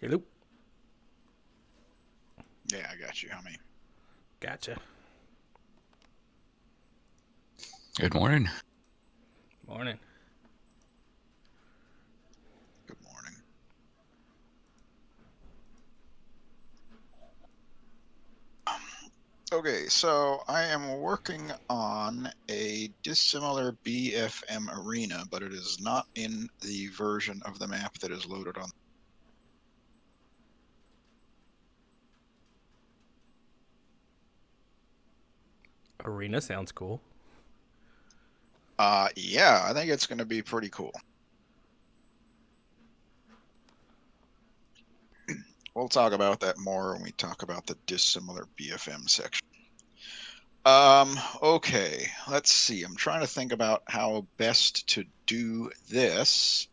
Hello. Yeah, I got you, homie. Gotcha. Good morning. Morning. Good morning. Okay, so I am working on a Dissimilar BFM arena, but it is not in the version of the map that is loaded on. Arena sounds cool. Yeah, I think it's going to be pretty cool. We'll talk about that more when we talk about the Dissimilar BFM section. Okay, let's see. I'm trying to think about how best to do this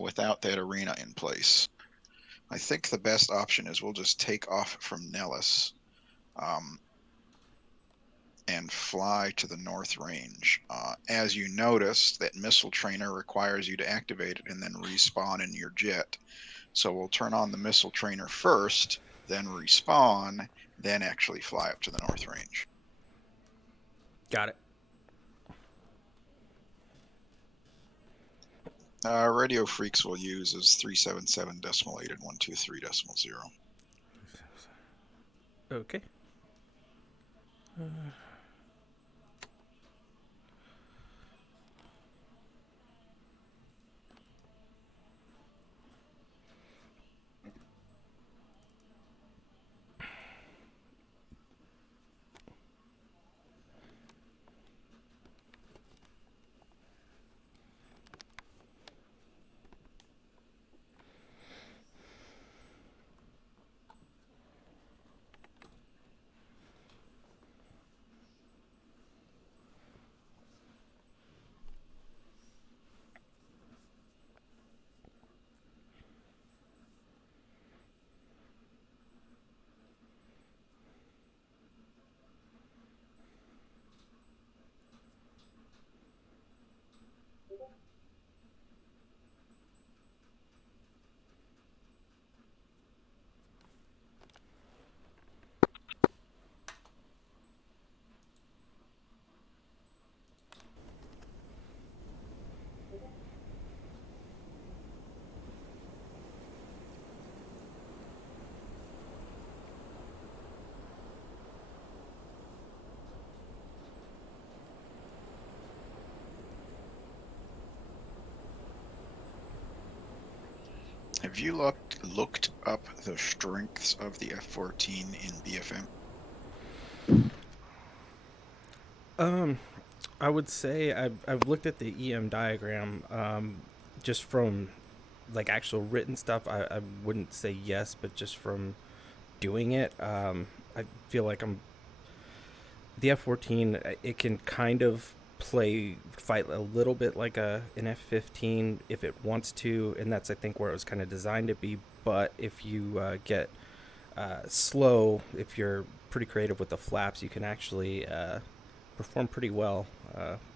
without that arena in place. I think the best option is we'll just take off from Nellis and fly to the North Range. As you noticed, that missile trainer requires you to activate it and then respawn in your jet. So we'll turn on the missile trainer first, then respawn, then actually fly up to the North Range. Got it. Radio freaks will use is 377.8 and 123.0. Okay. Have you looked up the strengths of the F-14 in BFM? I would say I've looked at the EM diagram. Just from like actual written stuff, I wouldn't say yes, but just from doing it, I feel like the F-14. It can kind of fight a little bit like an F-15 if it wants to, and that's I think where it was kind of designed to be. But if you get slow, if you're pretty creative with the flaps, you can actually perform pretty well,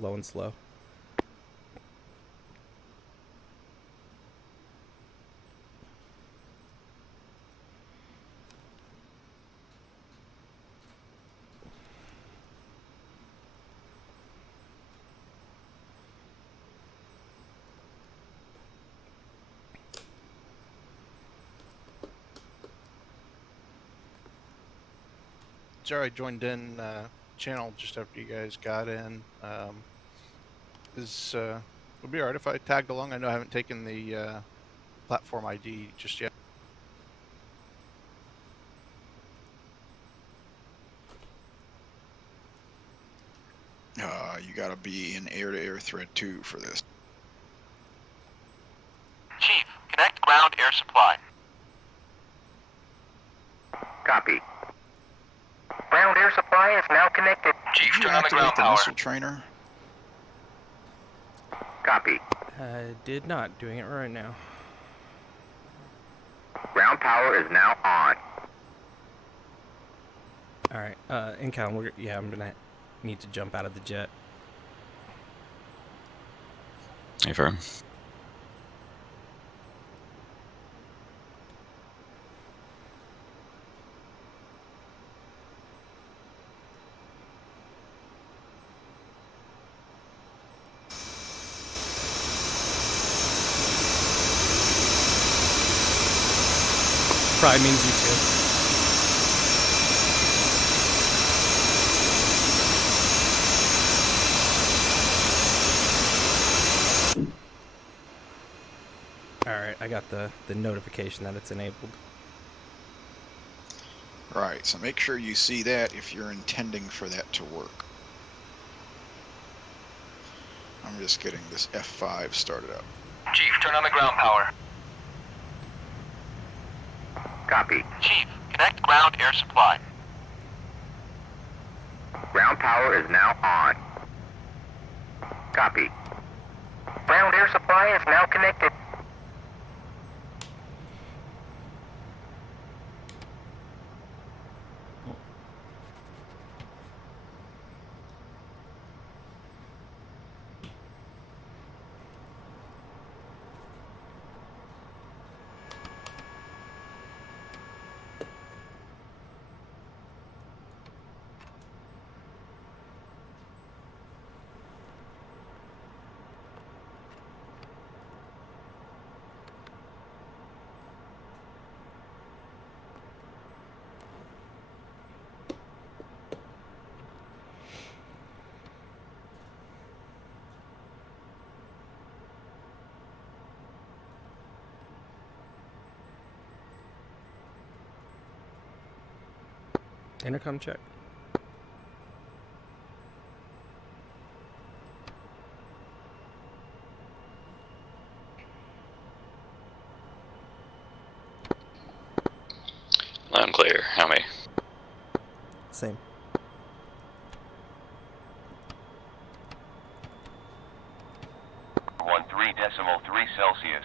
low and slow. Sorry, I joined in channel just after you guys got in. Would be alright if I tagged along? I know I haven't taken the platform ID just yet. You got to be in air-to-air threat 2 for this. Chief, connect ground air supply. Copy. Ground air supply is now connected. Chief, Did you turn on the ground activate the power. missile trainer? Copy. I did not. Doing it right now. Ground power is now on. All right. Income. I'm gonna need to jump out of the jet. Hey, firm. probably means you too. Alright, I got the notification that it's enabled. Right, so make sure you see that if you're intending for that to work. I'm just getting this F5 started up. Chief, turn on the ground power. Copy. Chief, connect ground air supply. Ground power is now on. Copy. Ground air supply is now connected. Intercom check. Loud and clear. How many? Same. One 3.3 Celsius.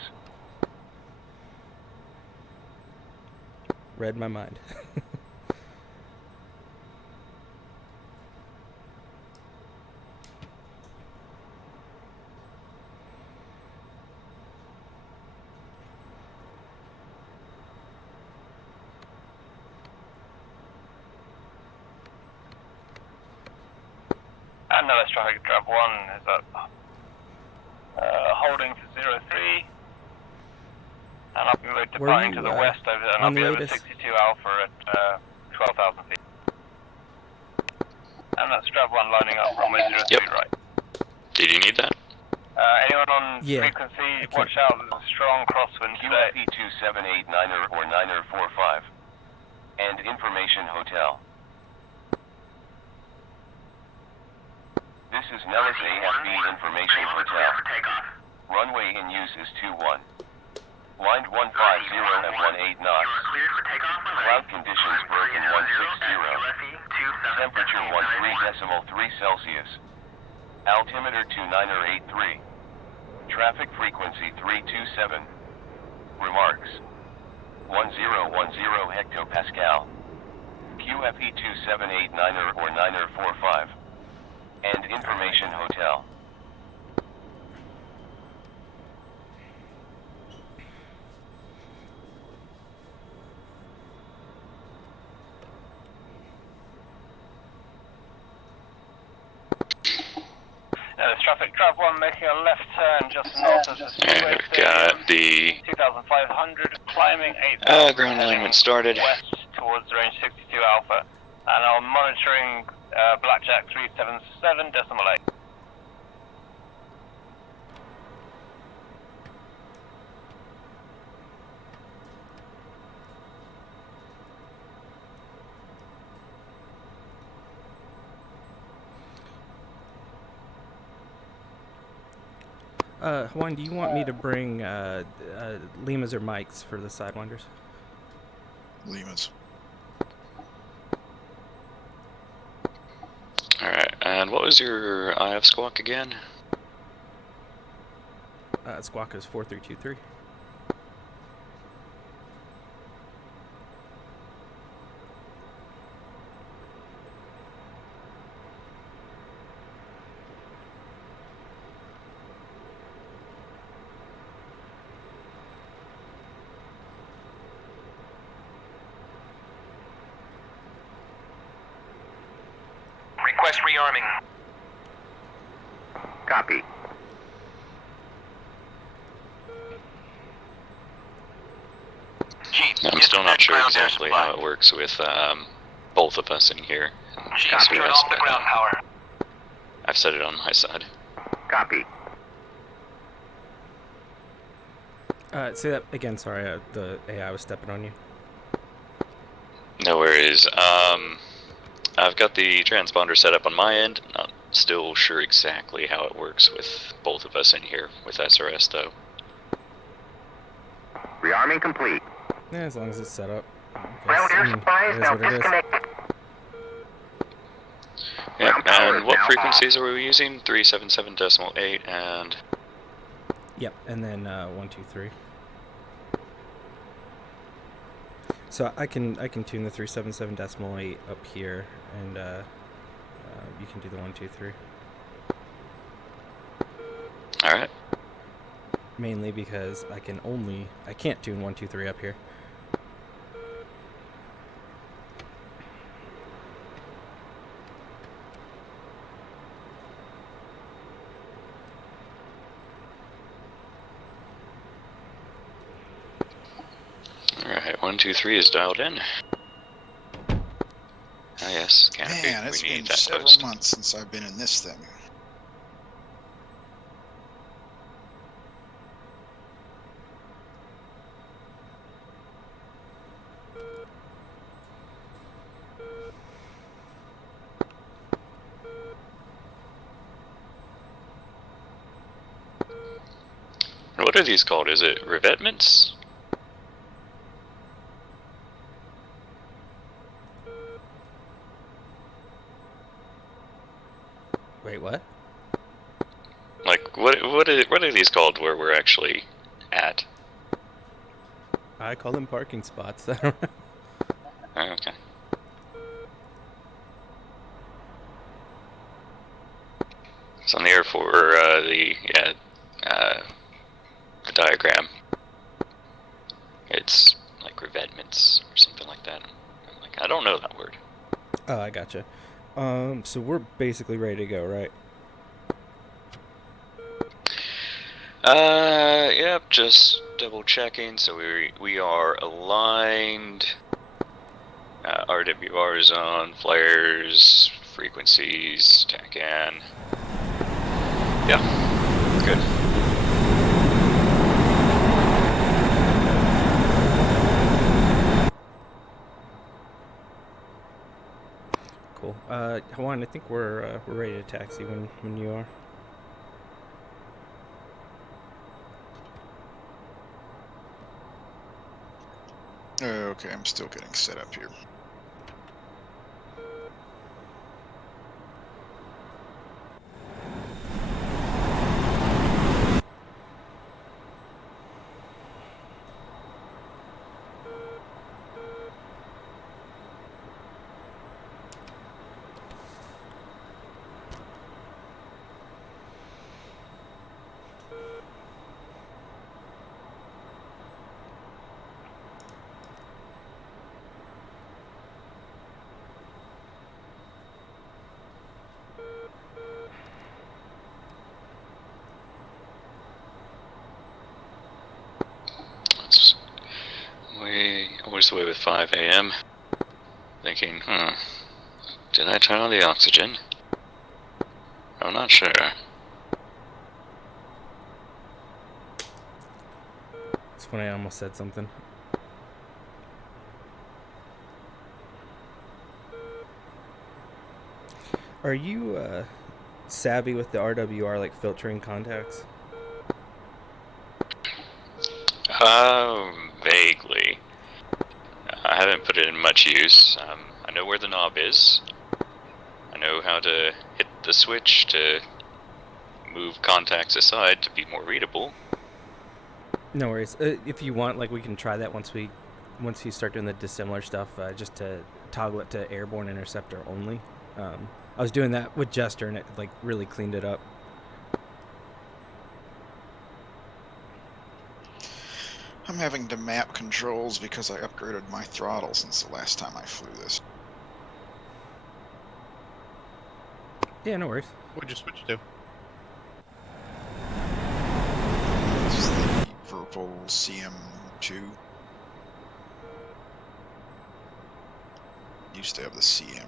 Read my mind. Another traffic drop 1 is up. Holding to 03. And I'll be departing to the west over, and I'll be over 62 Alpha at 12,000 feet. And that's Strav 1 lining up runway 03 Yep. right. Did you need that? Anyone on frequency, watch out, there's a strong crosswind today. QFE 2789er or 9er45. And Information Hotel. This is Nellis AFB Information Hotel. Runway in use is 21. Wind 150 at 18 knots. Cloud conditions broken 160. Temperature 13.3 Celsius. Altimeter 29er83. Traffic frequency 327. Remarks. 1010 hectopascal. QFE 2789er or 9er45. And Information Hotel. There's traffic drop 1 making a left turn just north of the speedway And we've got the 2,500, climbing 8,000. ground alignment started. West towards range 62 Alpha. And I'm monitoring Blackjack 377.8. Hawaiian, do you want me to bring Limas or Mikes for the Sidewinders? Limas. Alright, and what was your IF squawk again? Squawk is 4323. Request rearming. Copy. Chief, I'm Missile still not sure exactly how it works with both of us in here. Chief, turn off the ground power. I've set it on my side. Copy. Say that again, sorry, the AI was stepping on you. No worries. I've got the transponder set up on my end. Not still sure exactly how it works with both of us in here with SRS though. Rearming complete. Yeah, as long as it's set up. Ground air supply is now disconnected. Yep, Ground power and is what now frequencies are we using? 377.8 and... Yep, and then 123. So I can tune the 377.8 up here, and you can do the 123. All right. Mainly because I can't tune 123 up here. Alright, 123 is dialed in. Ah yes, canopy. Man, it's we need been that several post. months since I've been in this thing. What are these called? Is it revetments? Wait, what? Like, what are these called where we're actually at? I call them parking spots. I don't know. Oh, okay. So on the air for the diagram, it's like revetments or something like that. I'm like, I don't know that word. Oh, I gotcha. So we're basically ready to go, right? Yep, just double checking. So we are aligned. RWR is on, flares, frequencies, TACAN. Yeah, we're good. Cool. Hawaiian, I think we're ready to taxi when you are. Okay, I'm still getting set up here. That's always the way with 5 a.m. Thinking, did I turn on the oxygen? I'm not sure. It's funny, I almost said something. Are you savvy with the RWR, like filtering contacts? Vaguely. I haven't put it in much use. I know where the knob is. I know how to hit the switch to move contacts aside to be more readable. No worries. If you want, like, we can try that once you start doing the dissimilar stuff, just to toggle it to airborne interceptor only. I was doing that with Jester, and it like really cleaned it up. I'm having to map controls because I upgraded my throttle since the last time I flew this. Yeah, no worries. What'd you switch to? It's the purple CM2. used to have the CM.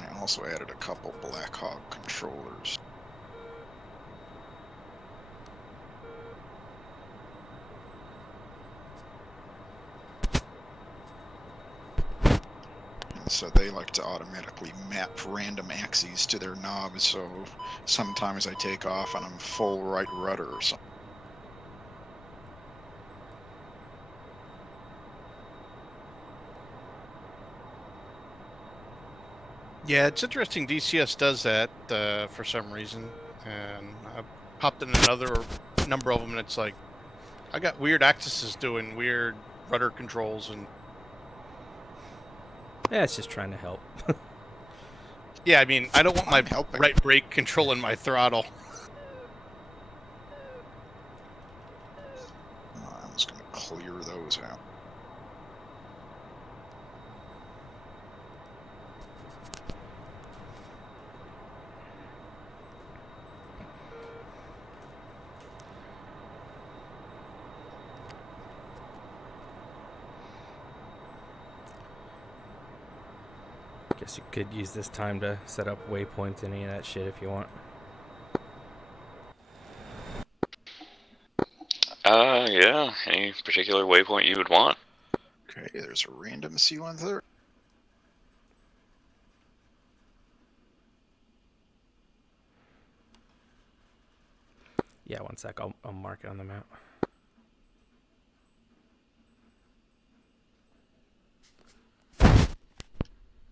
I also added a couple Black Hawk controllers. So they like to automatically map random axes to their knobs, so sometimes I take off and I'm full right rudder or something. Yeah, it's interesting DCS does that for some reason, and I've popped in another number of them, and it's like, I got weird axes doing weird rudder controls, and Yeah, it's just trying to help. yeah, I mean, I don't want my helping. right brake controlling my throttle. I'm just going to clear those out. Guess you could use this time to set up waypoints and any of that shit if you want. Yeah. Any particular waypoint you would want? Okay, there's a random C-130. Yeah, one sec. I'll mark it on the map.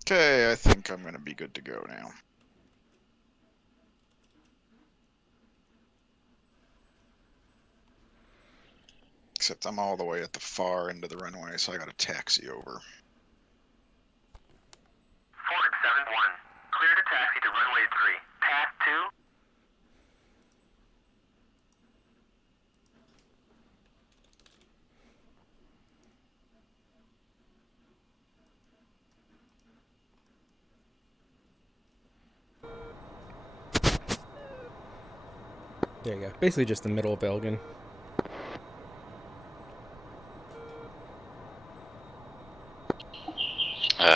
Okay, I think I'm going to be good to go now. Except I'm all the way at the far end of the runway, so I got to taxi over. Ford 7-1. Clear to taxi to runway 3. Path 2. There you go. Basically just the middle of Elgin.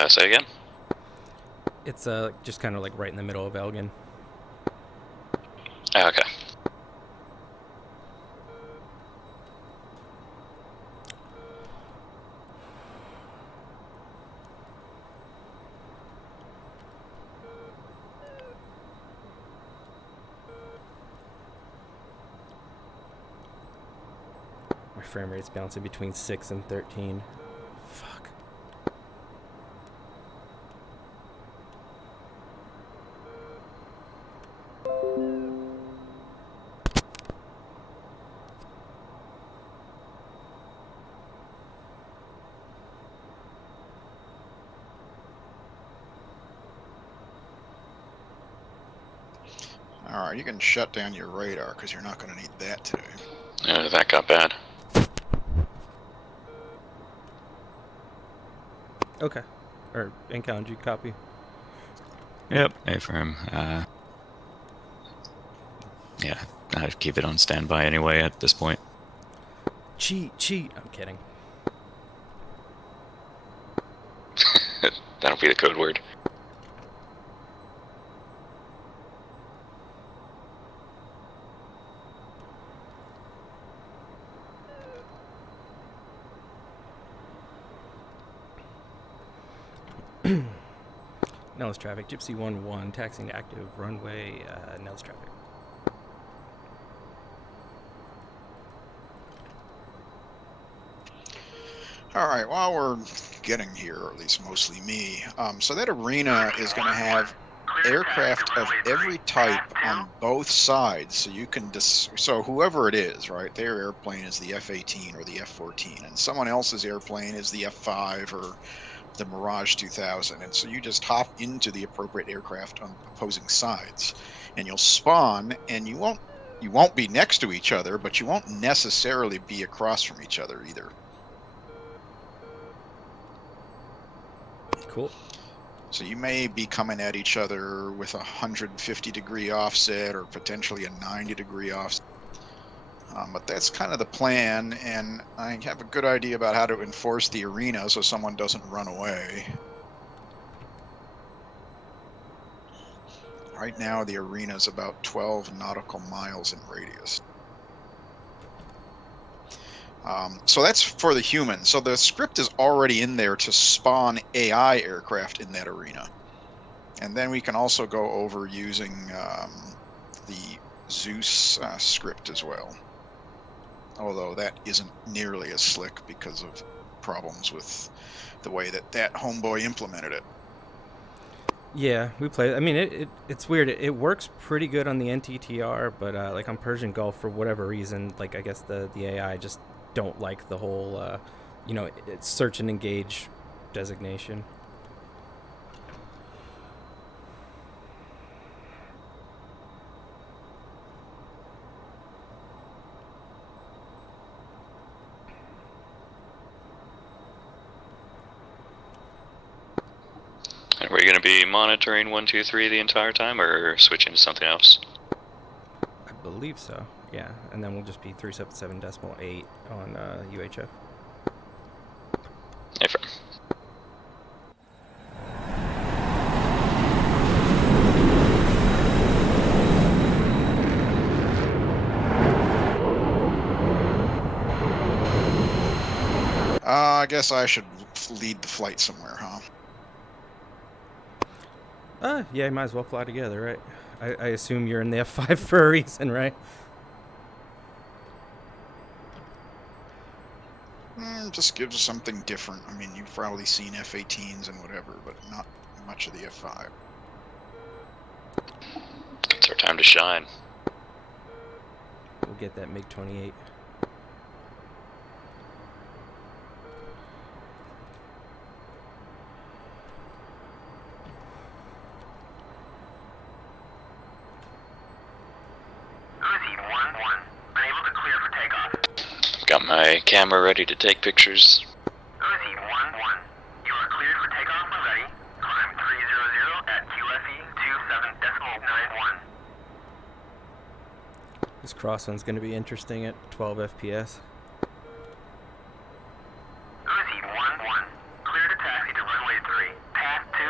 Say again? It's just kind of like right in the middle of Elgin. Okay. My frame rate's bouncing between 6 and 13. Fuck. Alright, you can shut down your radar, because you're not going to need that today. That got bad. Okay. Or Encounter, you copy? Yep, A-frame. Yeah, I'd keep it on standby anyway at this point. Cheat. I'm kidding. That'll be the code word. Nels traffic. Gypsy 1-1. Taxiing to active runway. Nels traffic. Alright, while we're getting here, or at least mostly me, so that arena is going to have aircraft of every type on both sides, so you can so whoever it is, right, their airplane is the F-18 or the F-14, and someone else's airplane is the F-5 or the Mirage 2000, and so you just hop into the appropriate aircraft on opposing sides, and you'll spawn, and you won't be next to each other, but you won't necessarily be across from each other either. Cool. So you may be coming at each other with a 150-degree offset or potentially a 90-degree offset. But that's kind of the plan, and I have a good idea about how to enforce the arena so someone doesn't run away. Right now, the arena is about 12 nautical miles in radius. So that's for the human. So the script is already in there to spawn AI aircraft in that arena. And then we can also go over using the Zeus script as well. Although that isn't nearly as slick because of problems with the way that homeboy implemented it. Yeah, we play. I mean, it's weird. It works pretty good on the NTTR, but like on Persian Gulf, for whatever reason, like I guess the AI just don't like the whole, it's search and engage designation. And we're going to be monitoring 1, 2, 3 the entire time, or switching to something else? I believe so. Yeah, and then we'll just be 377.8 on UHF. Affirm. I guess I should lead the flight somewhere, huh? Yeah, you might as well fly together, right? I assume you're in the F5 for a reason, right? Just gives us something different. I mean, you've probably seen F-18s and whatever, but not much of the F-5. It's our time to shine. We'll get that MiG-28. Got my camera ready to take pictures. Uzi 1-1. You are cleared for takeoff and ready. Climb 300 at QFE 27.91. This crosswind's going to be interesting at 12 FPS. Uzi 1-1. Clear to taxi to runway 3. Path 2.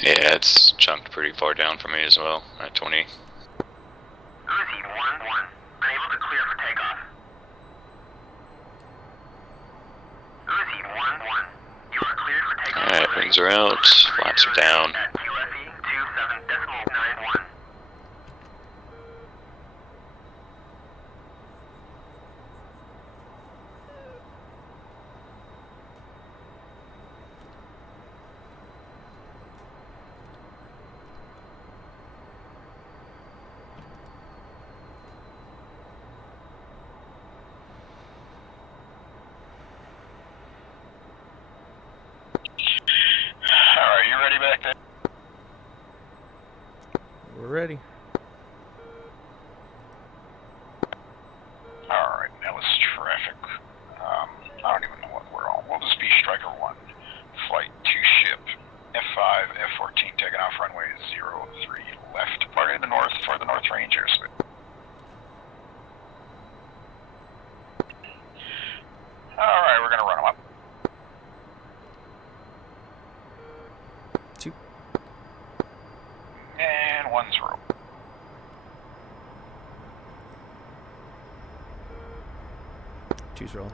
Yeah, it's chunked pretty far down for me as well, at 20. Uzi 1-1. Unable to clear for takeoff. Uzi 1-1. You are cleared for takeoff. Alright, wings are out, flaps are down. At QFE 27.91. Alright, you ready back there? We're ready. Alright, that was traffic. I don't even know what we're on. We'll just be Striker 1. Flight 2 ship. F5, F-14 taking off runway 03 left. Departing the north for the North Range airspace. Alright, we're gonna run them up. 2. And 1-0. Two's roll.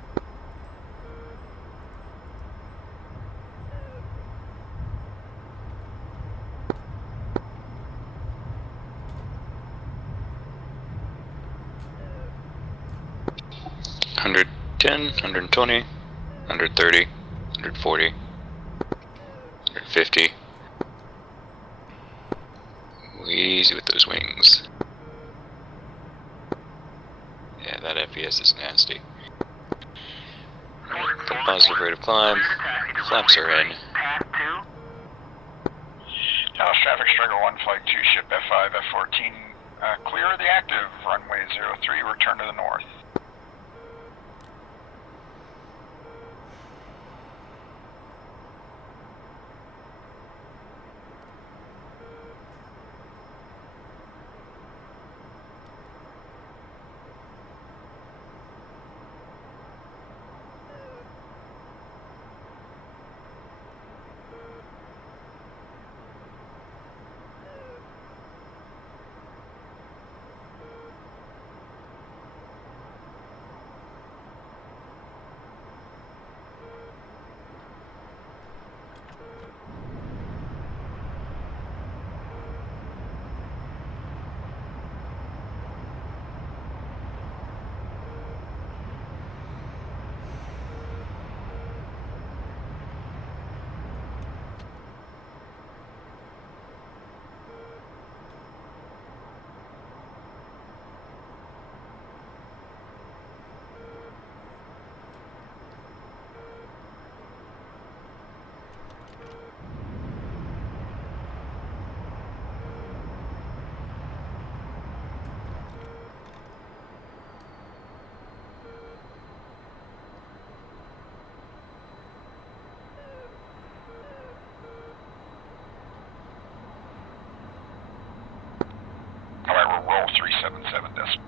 $110, $120, $130, $140, $150. Easy with those wings. Yeah, that FPS is nasty. Positive rate of climb. Flaps are in. Path 2. Dallas traffic, Striker 1, Flight 2 ship F5, F-14 Clear the active, runway 03, return to the north. Alright, we'll roll 377 decimal.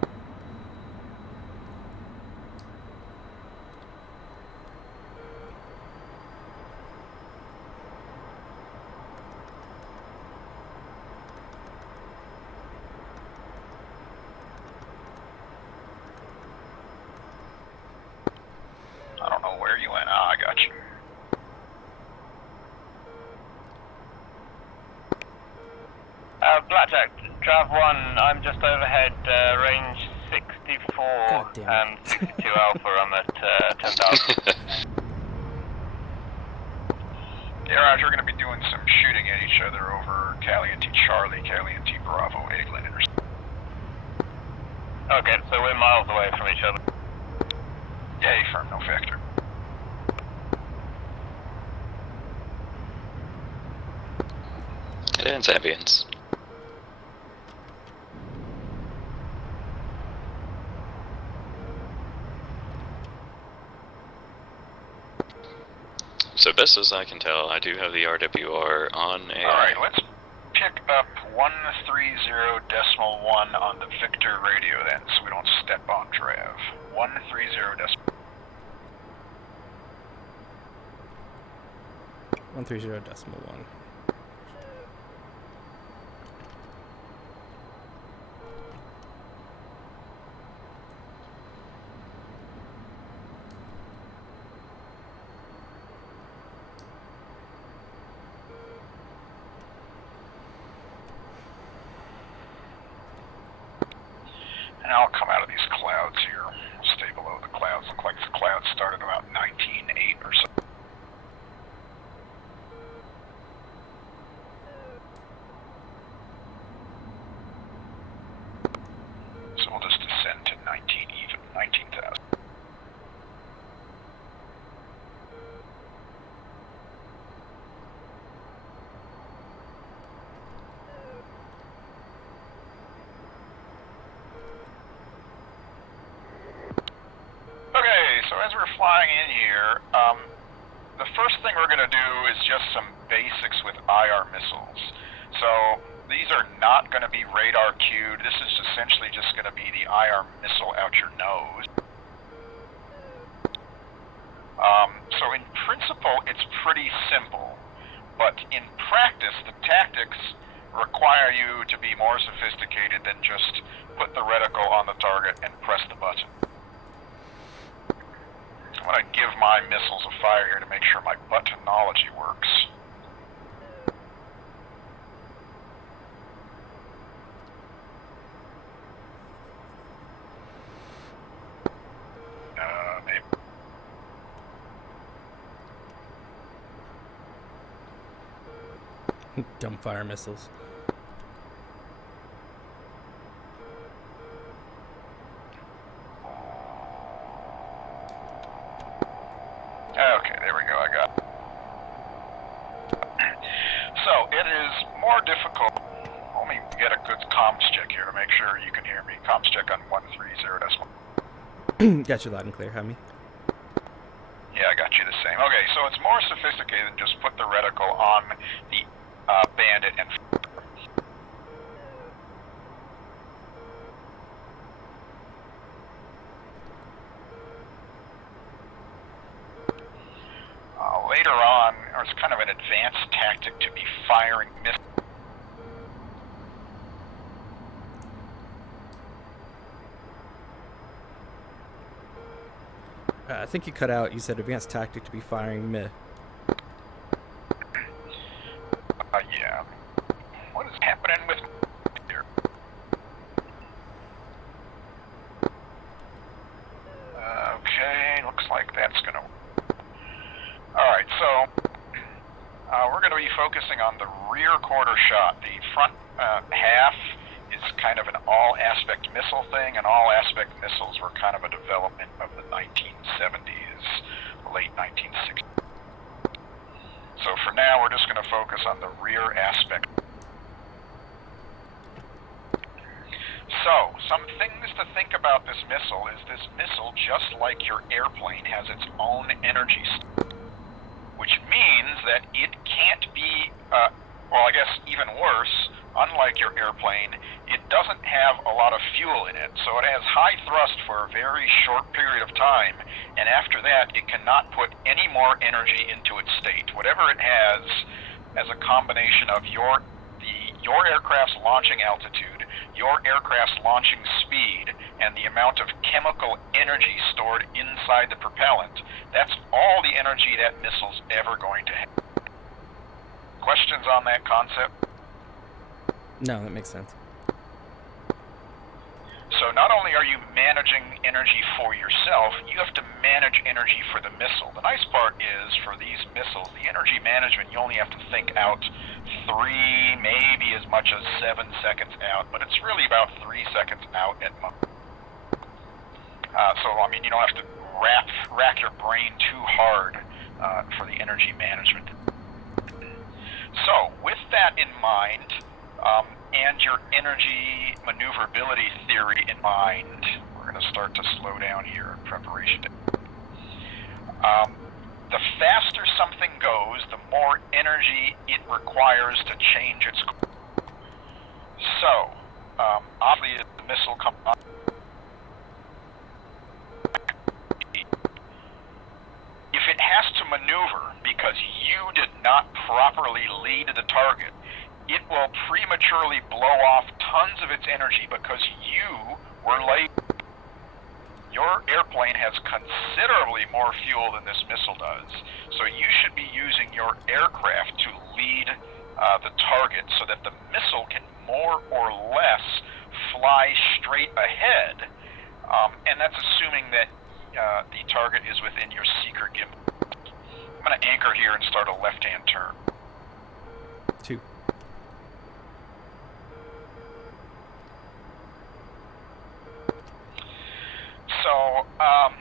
I don't know where you went. I got you. Blackjack, Trav 1, I'm just overhead, range 64 God damn it. and 62 Alpha, I'm at 10,000. Yeah, Roger, we're going to be doing some shooting at each other over Caliente Charlie, Caliente Bravo, Eglin intercept. Okay, so we're miles away from each other. Yeah, firm, no factor. And Avians. So best as I can tell, I do have the RWR on AI. Alright, let's pick up 130.1 on the Victor radio then, so we don't step on Trav. 130. 130.1. And I'll come out of these clouds here. We'll stay below the clouds. Look like the clouds started about 19.8 or so. So we'll just descend to 19 even, 19,000. Okay, so as we're flying in here, the first thing we're going to do is just some basics with IR missiles. So these are not going to be radar cued. This is essentially just going to be the IR missile out your nose. So in principle, it's pretty simple, but in practice, the tactics require you to be more sophisticated than just put the reticle on the target and press the button. I'm going to give my missiles a fire here to make sure my buttonology works. Maybe. Dumb fire missiles. Okay, there we go, I got it. So, it is more difficult. Let me get a good comms check here to make sure you can hear me. Comms check on 130.1. Got you loud and clear, Jaime. Yeah, I got you the same. Okay, so it's more sophisticated than just put the reticle on the Bandit and... later on, there's kind of an advanced tactic to be firing missiles. I think you cut out. You said advanced tactic to be firing mid. Yeah. What is happening with here? Okay, looks like that's gonna work. Alright, so we're going to be focusing on the rear quarter shot. The front half is kind of an all-aspect missile thing, and all-aspect missiles were kind of a development of the 1970s, late 1960s. So for now, we're just going to focus on the rear aspect. So, some things to think about this missile is this missile, just like your airplane, has its own energy state, which means that it can't be, well, I guess even worse, unlike your airplane, it doesn't have a lot of fuel in it, so it has high thrust for a very short period of time, and after that, it cannot put any more energy into its state. Whatever it has, as a combination of your aircraft's launching altitude, your aircraft's launching speed, and the amount of chemical energy stored inside the propellant, that's all the energy that missile's ever going to have. Questions on that concept? No, that makes sense. So not only are you managing energy for yourself, you have to manage energy for the missile. The nice part is, for these missiles, the energy management, you only have to think out 3, maybe as much as 7 seconds out, but it's really about 3 seconds out at most. So, I mean, you don't have to rack your brain too hard for the energy management. So, with that in mind, and your energy maneuverability theory in mind, we're going to start to slow down here in preparation. The faster something goes, the more energy it requires to change its course. So, obviously, the missile comes on. If it has to maneuver because you did not properly lead the target, it will prematurely blow off tons of its energy because you were late. Your airplane has considerably more fuel than this missile does, so you should be using your aircraft to lead the target so that the missile can more or less fly straight ahead, and that's assuming that the target is within your seeker gimbal. I'm going to anchor here and start a left-hand turn. 2. So, I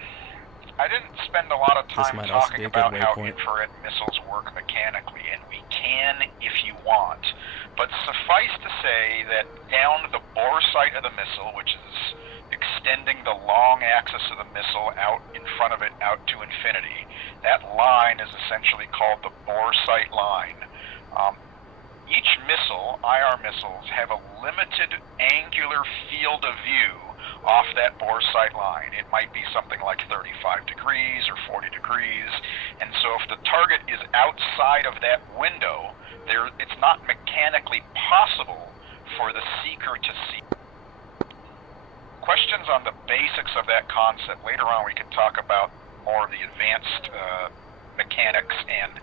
didn't spend a lot of time talking about how infrared missiles work mechanically, and we can if you want. But suffice to say that down the bore sight of the missile, which is extending the long axis of the missile out in front of it out to infinity, that line is essentially called the bore sight line. Each missile, IR missiles, have a limited angular field of view off that bore sight line. It might be something like 35 degrees or 40 degrees, and so if the target is outside of that window, it's not mechanically possible for the seeker to see. Questions on the basics of that concept. Later on we can talk about more of the advanced mechanics and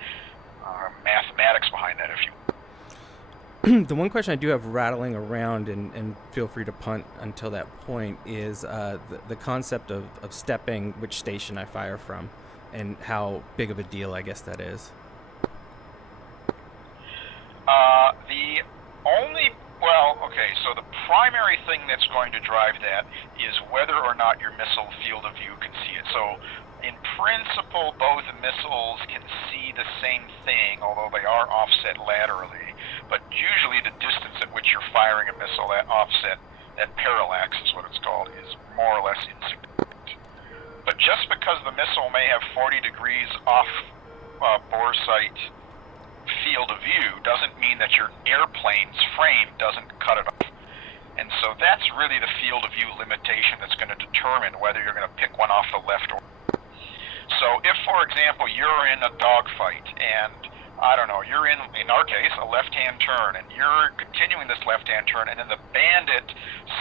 mathematics behind that if you The one question I do have rattling around, and feel free to punt until that point, is the concept of stepping which station I fire from, and how big of a deal I guess that is. So the primary thing that's going to drive that is whether or not your missile field of view can see it. So in principle, both missiles can see the same thing, although they are offset laterally. but usually the distance at which you're firing a missile, that offset, that parallax is what it's called, is more or less insignificant. But just because the missile may have 40 degrees off bore sight field of view doesn't mean that your airplane's frame doesn't cut it off. And so that's really the field of view limitation that's going to determine whether you're going to pick one off the left or right. So if, for example, you're in a dogfight and, I don't know, you're in our case, a left-hand turn, and you're continuing this left-hand turn, and then the bandit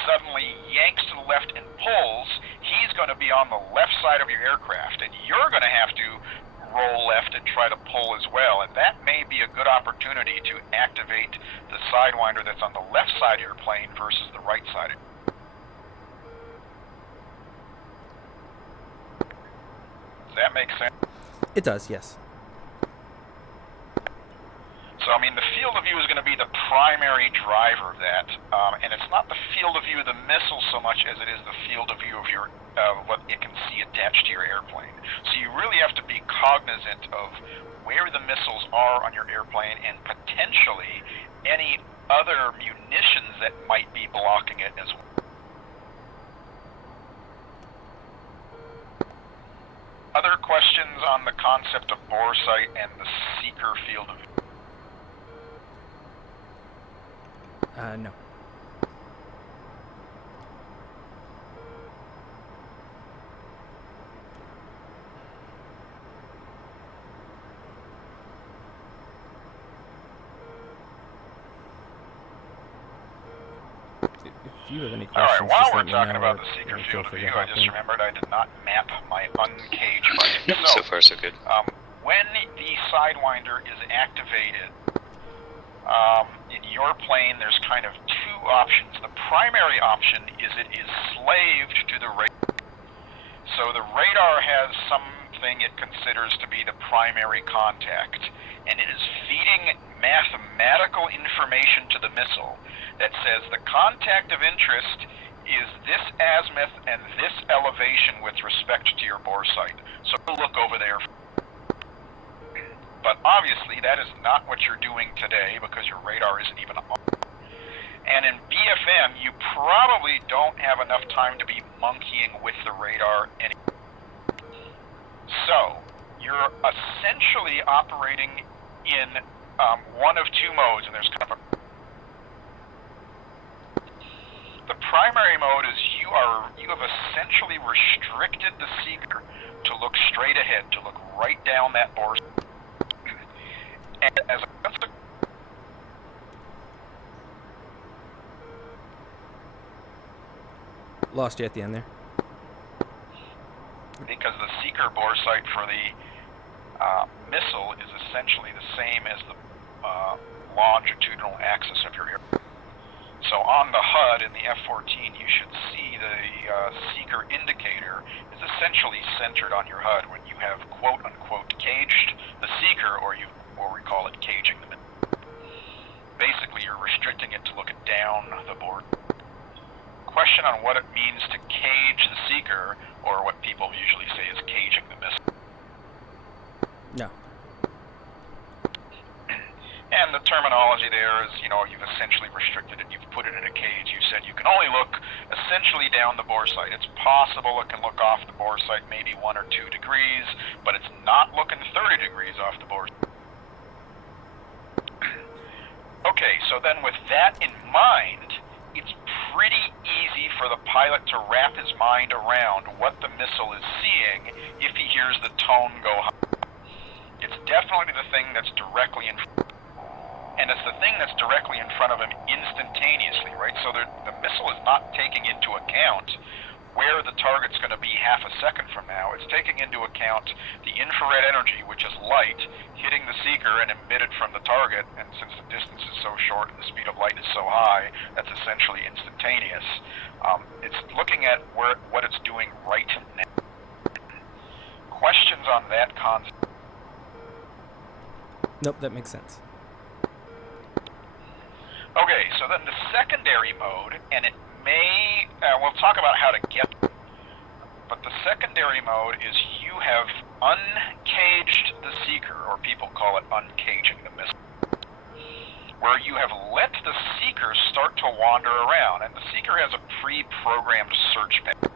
suddenly yanks to the left and pulls, he's going to be on the left side of your aircraft, and you're going to have to roll left and try to pull as well, and that may be a good opportunity to activate the Sidewinder that's on the left side of your plane versus the right side. Does that make sense? It does, yes. So, I mean, the field of view is going to be the primary driver of that, and it's not the field of view of the missile so much as it is the field of view of your what it can see attached to your airplane. So you really have to be cognizant of where the missiles are on your airplane and potentially any other munitions that might be blocking it as well. Other questions on the concept of bore sight and the seeker field of view? No. If you have any questions, all right, while just we're let me talking know, about or the seeker feel field of free view, to I hop just in. remembered I did not map my uncage button. So far, so good. When the Sidewinder is activated, in your plane, there's kind of two options. The primary option is it is slaved to the radar. So the radar has something it considers to be the primary contact, and it is feeding mathematical information to the missile that says the contact of interest is this azimuth and this elevation with respect to your bore sight. So look over there. But obviously that is not what you're doing today because your radar isn't even on. And in BFM, you probably don't have enough time to be monkeying with the radar anymore. So you're essentially operating in one of two modes, and there's kind of the primary mode is you have essentially restricted the seeker to look straight ahead, to look right down that bore. And as a consequence, Lost you at the end there. because the seeker bore sight for the missile is essentially the same as the longitudinal axis of your aircraft. So on the HUD in the F-14, you should see the seeker indicator is essentially centered on your HUD when you have quote-unquote caged the seeker, or we call it caging the missile. Basically, you're restricting it to look down the board. Question on what it means to cage the seeker, or what people usually say is caging the missile. No. And the terminology there is, you've essentially restricted it. You've put it in a cage. You said you can only look essentially down the bore sight. It's possible it can look off the bore sight maybe 1 or 2 degrees, but it's not looking 30 degrees off the bore sight. Okay, so then with that in mind, it's pretty easy for the pilot to wrap his mind around what the missile is seeing if he hears the tone go high. It's definitely the thing that's directly in front of him. And it's the thing that's directly in front of him instantaneously, right? So the missile is not taking into account where the target's going to be half a second from now. It's taking into account the infrared energy, which is light, hitting the seeker and emitted from the target. And since the distance is so short and the speed of light is so high, that's essentially instantaneous. It's looking at what it's doing right now. Questions on that concept? Nope, that makes sense. Okay, so then the secondary mode, and it may, we'll talk about how to get, but the secondary mode is you have uncaged the seeker, or people call it uncaging the missile. where you have let the seeker start to wander around, and the seeker has a pre-programmed search pattern.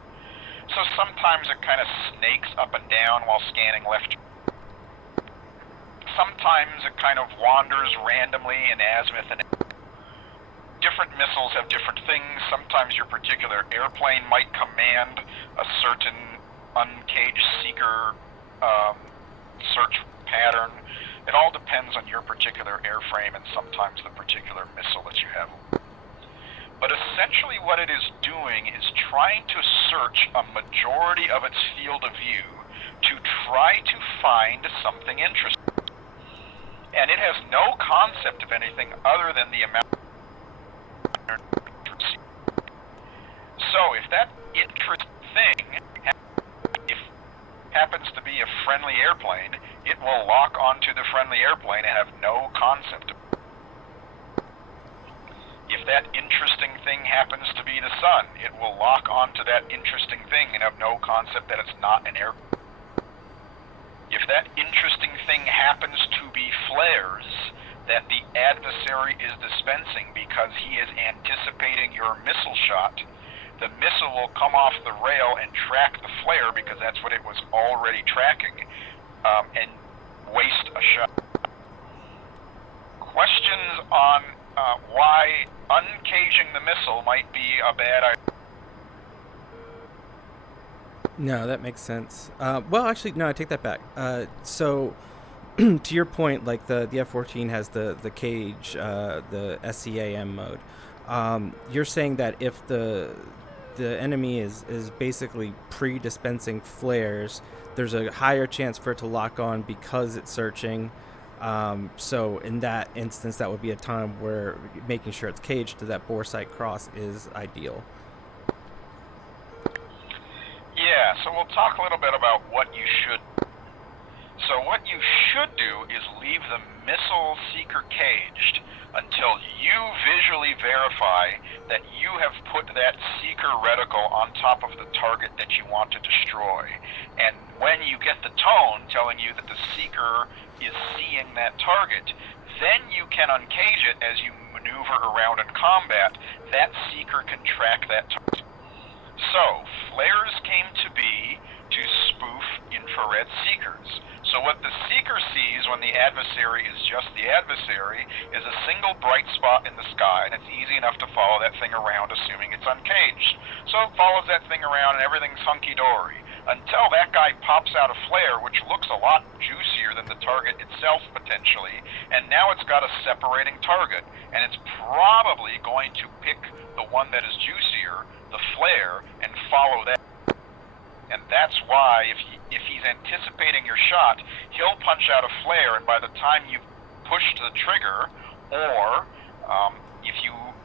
So sometimes it kind of snakes up and down while scanning left. Sometimes it kind of wanders randomly in azimuth, and different missiles have different things. Sometimes your particular airplane might command a certain uncaged seeker search pattern. It all depends on your particular airframe and sometimes the particular missile that you have. But essentially what it is doing is trying to search a majority of its field of view to try to find something interesting. And it has no concept of anything other than the amount of interest. So if that interesting thing happens to be a friendly airplane, it will lock onto the friendly airplane and have no concept of it. If that interesting thing happens to be the sun, it will lock onto that interesting thing and have no concept that it's not an airplane. If that interesting thing happens to be flares that the adversary is dispensing because he is anticipating your missile shot, the missile will come off the rail and track the flare because that's what it was already tracking, and waste a shot. Questions on why uncaging the missile might be a bad idea? No, that makes sense. Well, actually, no, I take that back. So, to your point, like the F-14 has the cage, the SCAM mode. You're saying that if the enemy is basically pre-dispensing flares, there's a higher chance for it to lock on because it's searching. So in that instance, that would be a time where making sure it's caged to that bore sight cross is ideal. Yeah, so we'll talk a little bit about what you should. So what you should do is leave the missile seeker caged until you visually verify that you have put that seeker reticle on top of the target that you want to destroy. And when you get the tone telling you that the seeker is seeing that target, then you can uncage it as you maneuver around in combat. That seeker can track that target. So, flares came to be to spoof infrared seekers. So what the seeker sees when the adversary is just the adversary is a single bright spot in the sky, and it's easy enough to follow that thing around assuming it's uncaged. So it follows that thing around and everything's hunky-dory until that guy pops out a flare, which looks a lot juicier than the target itself potentially, and now it's got a separating target, and it's probably going to pick the one that is juicier, the flare, and follow that. And that's why if he's anticipating your shot, he'll punch out a flare, and by the time you've pushed the trigger, or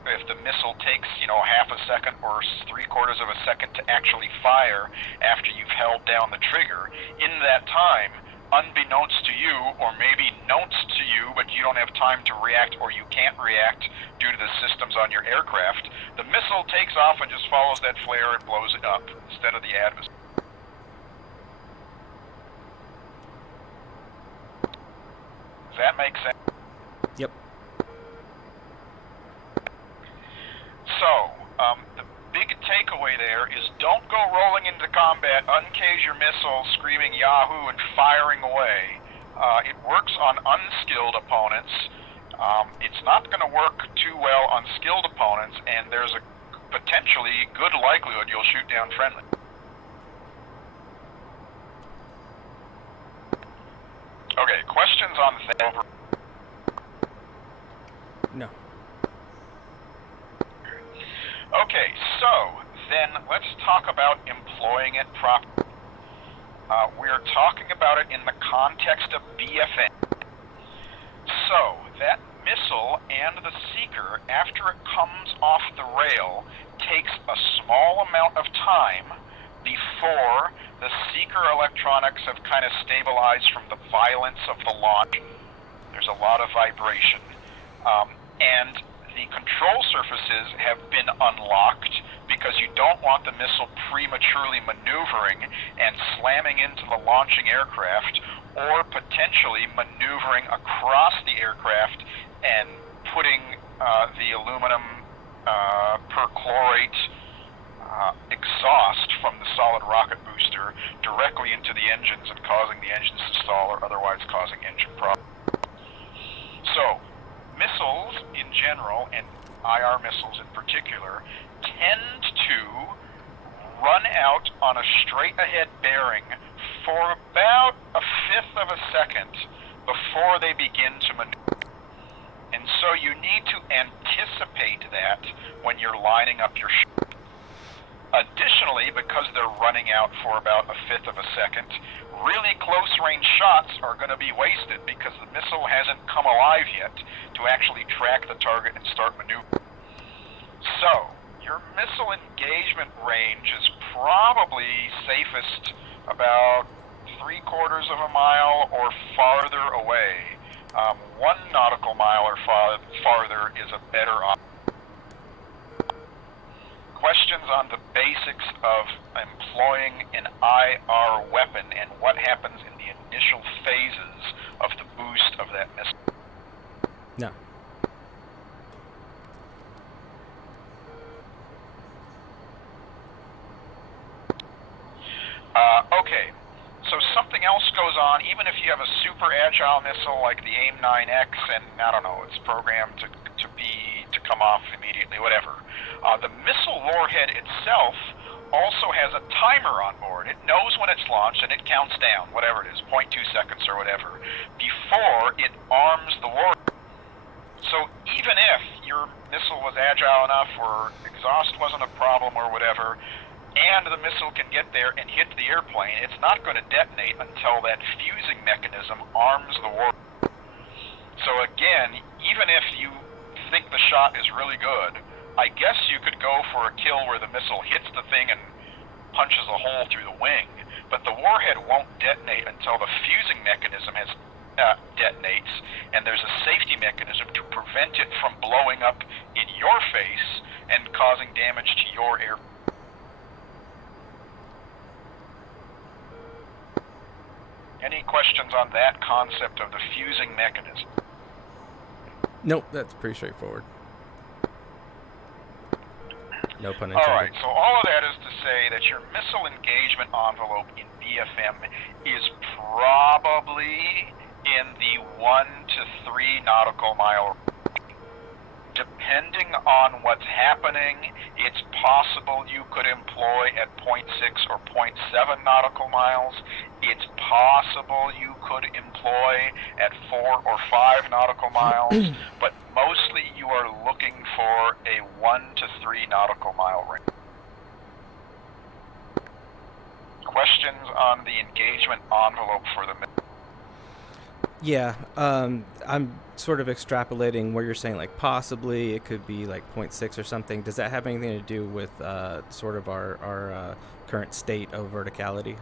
if the missile takes, half a second or 3/4 of a second to actually fire after you've held down the trigger, in that time, unbeknownst to you, or maybe knownst to you, but you don't have time to react or you can't react due to the systems on your aircraft, the missile takes off and just follows that flare and blows it up instead of the adversary. Does that make sense? Yep. So, the big takeaway there is don't go rolling into combat, uncage your missile, screaming Yahoo and firing away. It works on unskilled opponents. It's not going to work too well on skilled opponents, and there's a potentially good likelihood you'll shoot down friendly. Okay, questions on that? No. Okay, so then let's talk about employing it properly. We're talking about it in the context of BFM. So, that missile and the seeker, after it comes off the rail, takes a small amount of time before the seeker electronics have kind of stabilized from the violence of the launch. There's a lot of vibration. And the control surfaces have been unlocked because you don't want the missile prematurely maneuvering and slamming into the launching aircraft, or potentially maneuvering across the aircraft and putting the aluminum perchlorate exhaust from the solid rocket booster directly into the engines and causing the engines to stall or otherwise causing engine problems. So, missiles in general, and IR missiles in particular, tend to run out on a straight-ahead bearing for about a fifth of a second before they begin to maneuver. And so you need to anticipate that when you're lining up your shot. Additionally, because they're running out for about a fifth of a second, really close-range shots are going to be wasted because the missile hasn't come alive yet to actually track the target and start maneuvering. So, your missile engagement range is probably safest about 3/4 of a mile or farther away. 1 nautical mile or farther is a better option. Questions on the basics of employing an IR weapon and what happens in the initial phases of the boost of that missile? No. Okay, so something else goes on, even if you have a super agile missile like the AIM-9X, and I don't know, it's programmed to come off immediately, whatever. The missile warhead itself also has a timer on board. It knows when it's launched and it counts down, whatever it is, 0.2 seconds or whatever, before it arms the warhead. So even if your missile was agile enough or exhaust wasn't a problem or whatever, and the missile can get there and hit the airplane, it's not going to detonate until that fusing mechanism arms the warhead. So again, even if you think the shot is really good, I guess you could go for a kill where the missile hits the thing and punches a hole through the wing, but the warhead won't detonate until the fusing mechanism has detonates, and there's a safety mechanism to prevent it from blowing up in your face and causing damage to your air. Any questions on that concept of the fusing mechanism? Nope, that's pretty straightforward. No pun intended. Alright, so all of that is to say that your missile engagement envelope in BFM is probably in the 1 to 3 nautical mile. Depending on what's happening, it's possible you could employ at 0.6 or 0.7 nautical miles. It's possible you could employ at 4 or 5 nautical miles, but mostly you are looking for a 1 to 3 nautical mile range. Questions on the engagement envelope for the missile? Yeah, I'm sort of extrapolating where you're saying, like, possibly it could be like 0.6 or something. Does that have anything to do with sort of our current state of verticality?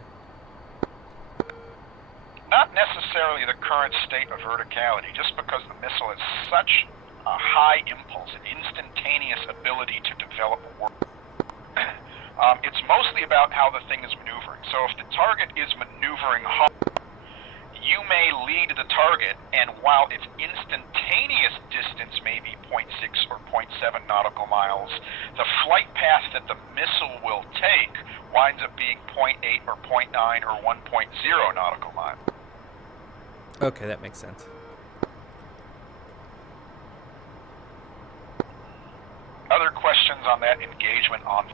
Not necessarily the current state of verticality, just because the missile has such a high impulse, an instantaneous ability to develop work. It's mostly about how the thing is maneuvering. So if the target is maneuvering hard, you may lead the target, and while its instantaneous distance may be 0.6 or 0.7 nautical miles, the flight path that the missile will take winds up being 0.8 or 0.9 or 1.0 nautical miles. Okay, that makes sense. Other questions on that engagement on?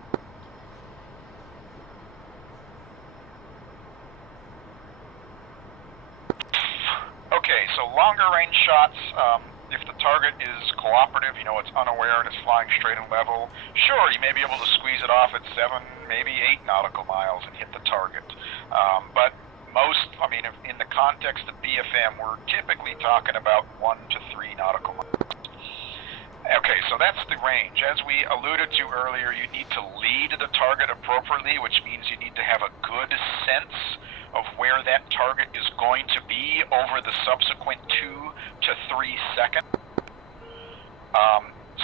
Okay, so longer range shots, if the target is cooperative, you know, it's unaware and it's flying straight and level, sure, you may be able to squeeze it off at 7, maybe 8 nautical miles and hit the target. But most, I mean, in the context of BFM, we're typically talking about 1 to 3 nautical miles. Okay, so that's the range. As we alluded to earlier, you need to lead the target appropriately, which means you need to have a good sense of where that target is going to be over the subsequent 2 to 3 seconds,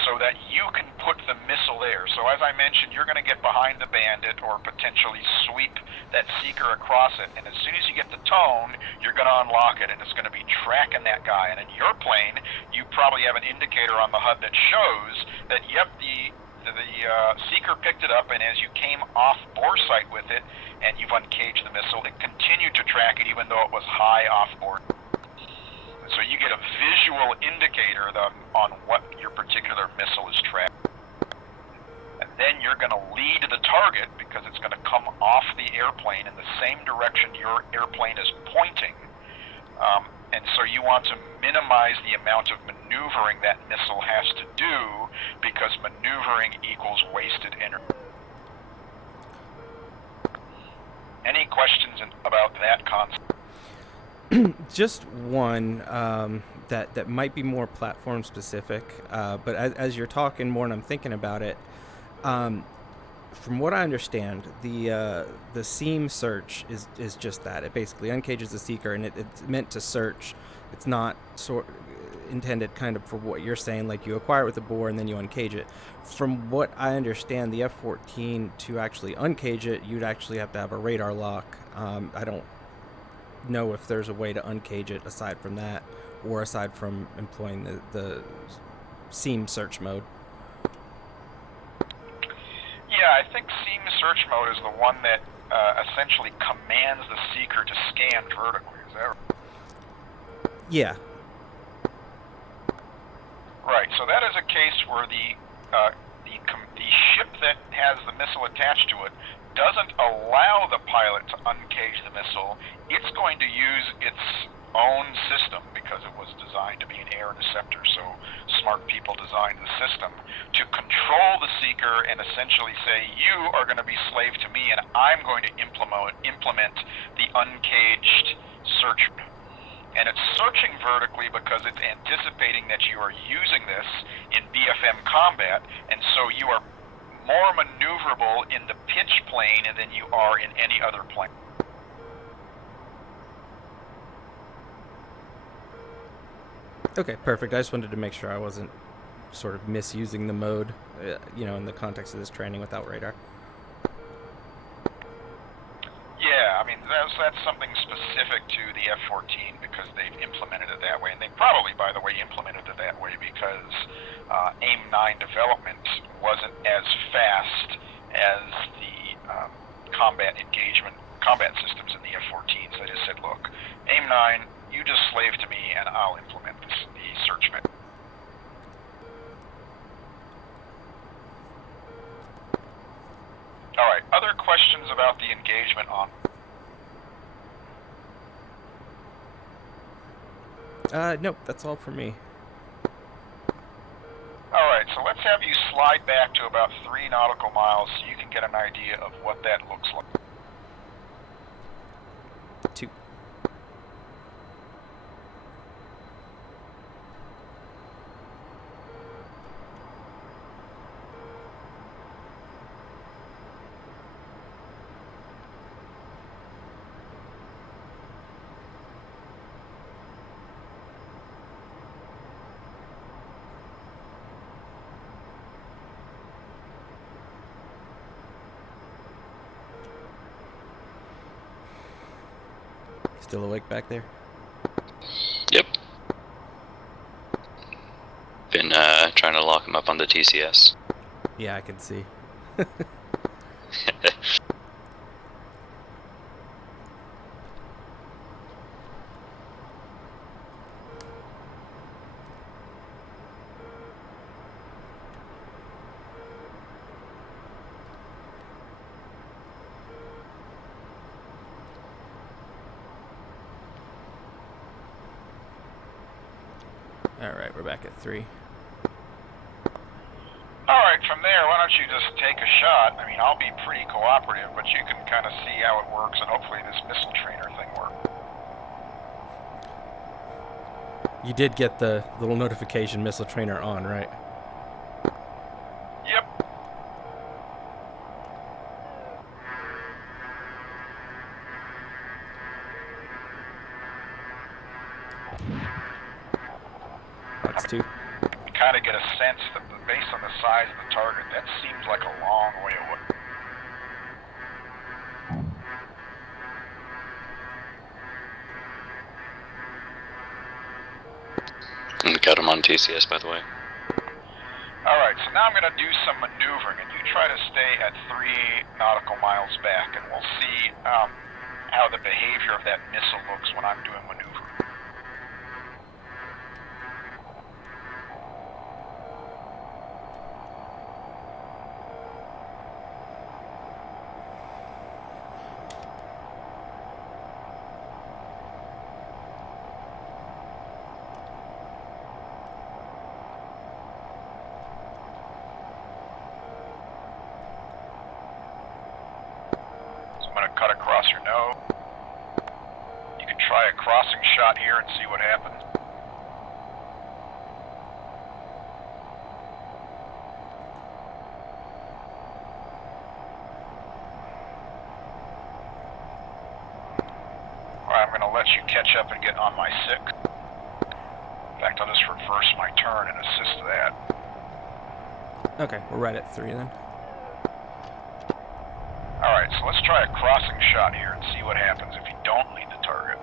so that you can put the missile there. So as I mentioned, you're going to get behind the bandit or potentially sweep that seeker across it, and as soon as you get the tone, you're going to unlock it, and it's going to be tracking that guy. And in your plane, you probably have an indicator on the HUD that shows that, yep, the seeker picked it up, and as you came off bore sight with it and you've uncaged the missile, it continued to track it even though it was high off board. So you get a visual indicator on what your particular missile is tracking. And then you're going to lead the target because it's going to come off the airplane in the same direction your airplane is pointing. And so you want to minimize the amount of maneuvering that missile has to do, because maneuvering equals wasted energy. Any questions about that concept? Just one that might be more platform specific, but as you're talking more and I'm thinking about it, from what I understand, the seam search is just that. It basically uncages the seeker, and it's meant to search. It's not intended kind of for what you're saying, like you acquire it with the bore and then you uncage it. From what I understand, the F-14, to actually uncage it, you'd actually have to have a radar lock. I don't know if there's a way to uncage it aside from that, or aside from employing the seam search mode. Yeah, I think seam search mode is the one that essentially commands the seeker to scan vertically. Is that right? Yeah. Right. So that is a case where the ship that has the missile attached to it doesn't allow the pilot to uncage the missile. It's going to use its own system, because it was designed to be an air interceptor, so smart people designed the system to control the seeker and essentially say, you are going to be slave to me, and I'm going to implement the uncaged search. And it's searching vertically because it's anticipating that you are using this in BFM combat, and so you are more maneuverable in the pitch plane than you are in any other plane. Okay, perfect. I just wanted to make sure I wasn't sort of misusing the mode, in the context of this training without radar. Yeah, I mean, that's something specific to the F-14 because they've implemented it that way. And they probably, by the way, implemented it that way because AIM-9 development wasn't as fast as the combat systems in the F-14. So they just said, look, AIM-9, you just slave to me and I'll implement the search method. All right, other questions about the engagement on? Nope, that's all for me. All right, so let's have you slide back to about 3 nautical miles so you can get an idea of what that looks like. 2. Still awake back there? Yep. Been trying to lock him up on the DCS. Yeah, I can see. Alright, we're back at 3. All right, from there, why don't you just take a shot? I mean, I'll be pretty cooperative, but you can kind of see how it works, and hopefully this missile trainer thing works. You did get the little notification missile trainer on, right? Yep. That's 2. Kind of get a sense that based on the size of the target, that seems like a long way away. Got him on TCS, by the way. Alright, so now I'm going to do some maneuvering, and you try to stay at 3 nautical miles back, and we'll see how the behavior of that missile looks when I'm doing maneuvering. Cut across your nose. You can try a crossing shot here and see what happens. Alright, I'm going to let you catch up and get on my 6. In fact, I'll just reverse my turn and assist that. Okay, we're right at 3 then. Alright, so let's try a crossing shot here and see what happens if you don't lead the target.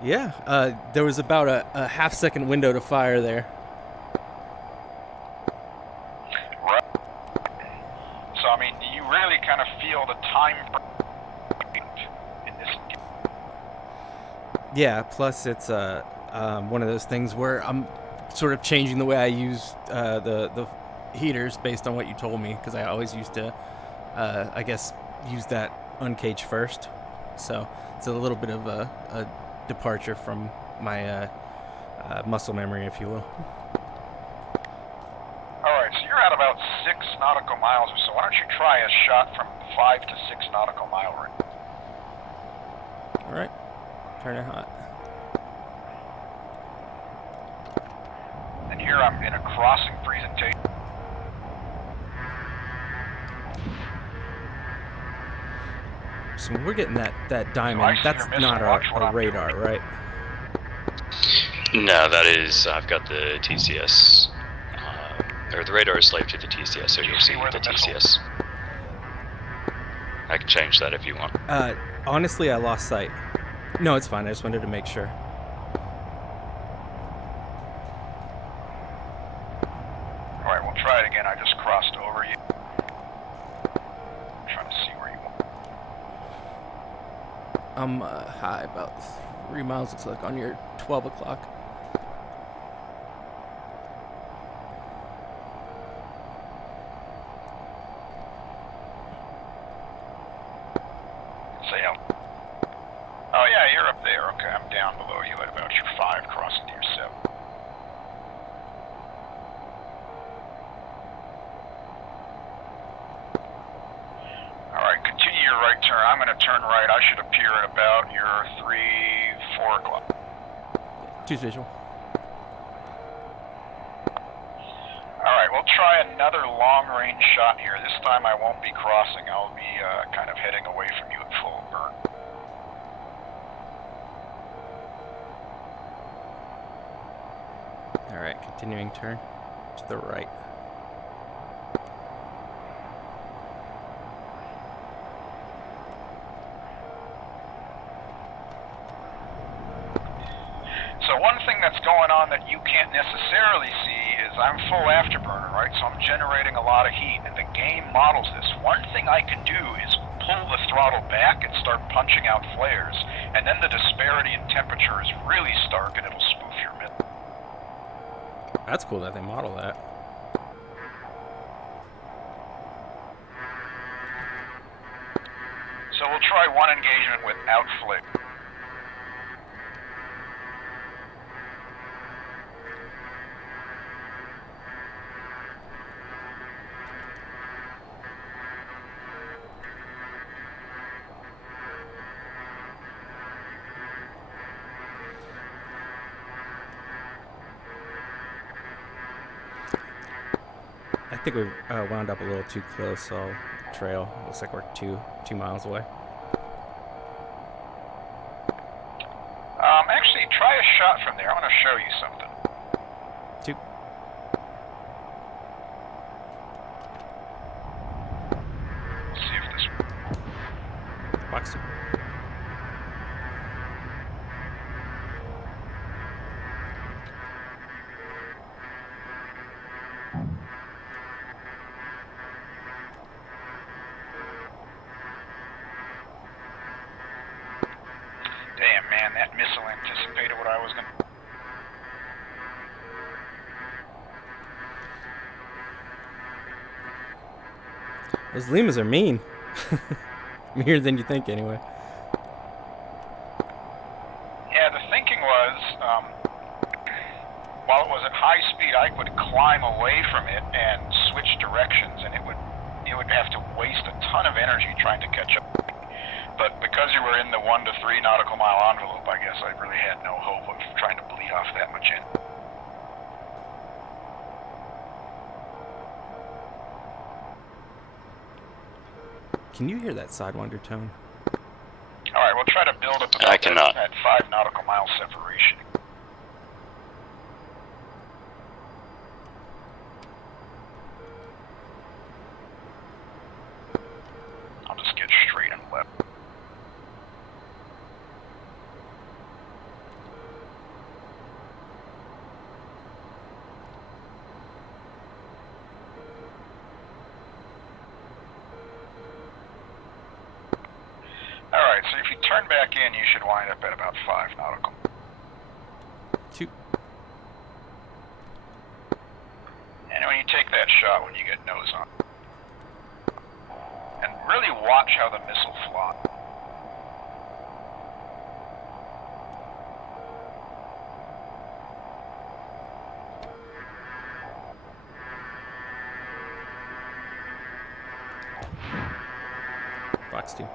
Yeah, there was about a half-second window to fire there. Right. So, I mean, you really kind of feel the time in this. Yeah, plus it's one of those things where I'm sort of changing the way I use the heaters based on what you told me, because I always used to, I guess, use that uncaged first. So it's a little bit of a departure from my muscle memory, if you will. Alright, so you're at about 6 nautical miles or so. Why don't you try a shot from 5 to 6 nautical mile range? Alright, turn it hot. And here I'm in a crossing presentation. So when we're getting that diamond, that's not a radar, right? No, that is, I've got the TCS, or the radar is slave to the TCS, so you'll see the TCS. I can change that if you want. Honestly, I lost sight. No, it's fine, I just wanted to make sure. Alright, we'll try it again. I just crossed over you. I'm trying to see where you want. I'm high, about 3 miles, looks like, on your 12 o'clock. Sail. Oh yeah, you're up there. Okay, I'm down below you at about your 5, crossing to your 7. Alright, continue your right turn. I'm going to turn right. I should appear at about your 3, 4 o'clock. Two's visual. Alright, we'll try another long-range shot here. This time I won't be crossing. I'll be kind of heading away from you at full burn. Alright, continuing turn to the right. So one thing that's going on that you can't necessarily see is I'm full afterburner, right? So I'm generating a lot of heat, and the game models this. One thing I can do is pull the throttle back and start punching out flares, and then the disparity in temperature is really stark, and it'll spoof your mid. That's cool that they model that. So we'll try one engagement without flare. I think we wound up a little too close, so I'll trail. Looks like we're 2 miles away. Actually, try a shot from there. I want to show you something. 2. Let's see if this... Box 2. Damn, man, that missile anticipated what I was going to... Those llamas are mean. Meaner than you think, anyway. Yeah, the thinking was, while it was at high speed, I would climb away from it and switch directions, and it would have to waste a ton of energy trying to catch up. But because you were in the 1 to 3 nautical mile envelope, I guess I really had no hope of trying to bleed off that much in. Can you hear that Sidewinder tone? Alright, we'll try to build up I cannot. that 5 nautical mile separation. I'll just get straight and left. Alright, so if you turn back in, you should wind up at about 5 nautical. 2. And when you take that shot, when you get nose on, and really watch how the missile flies. Box 2.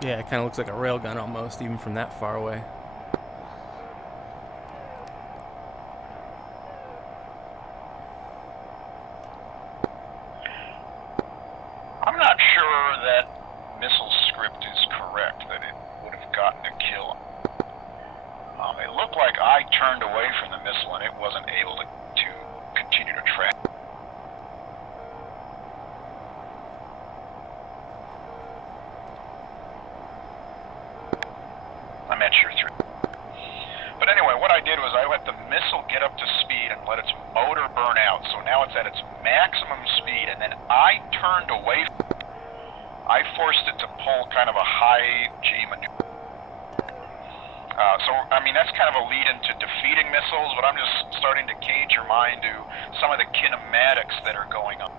Yeah, it kind of looks like a railgun almost, even from that far away. I'm not sure that missile script is correct, that it would have gotten a kill. It looked like I turned away from the missile and it wasn't able to continue to track. I'm at your 3. But anyway, what I did was I let the missile get up to speed and let its motor burn out. So now it's at its maximum speed, and then I turned away from it. I forced it to pull kind of a high G maneuver. So, I mean, that's kind of a lead into defeating missiles, but I'm just starting to cage your mind to some of the kinematics that are going on.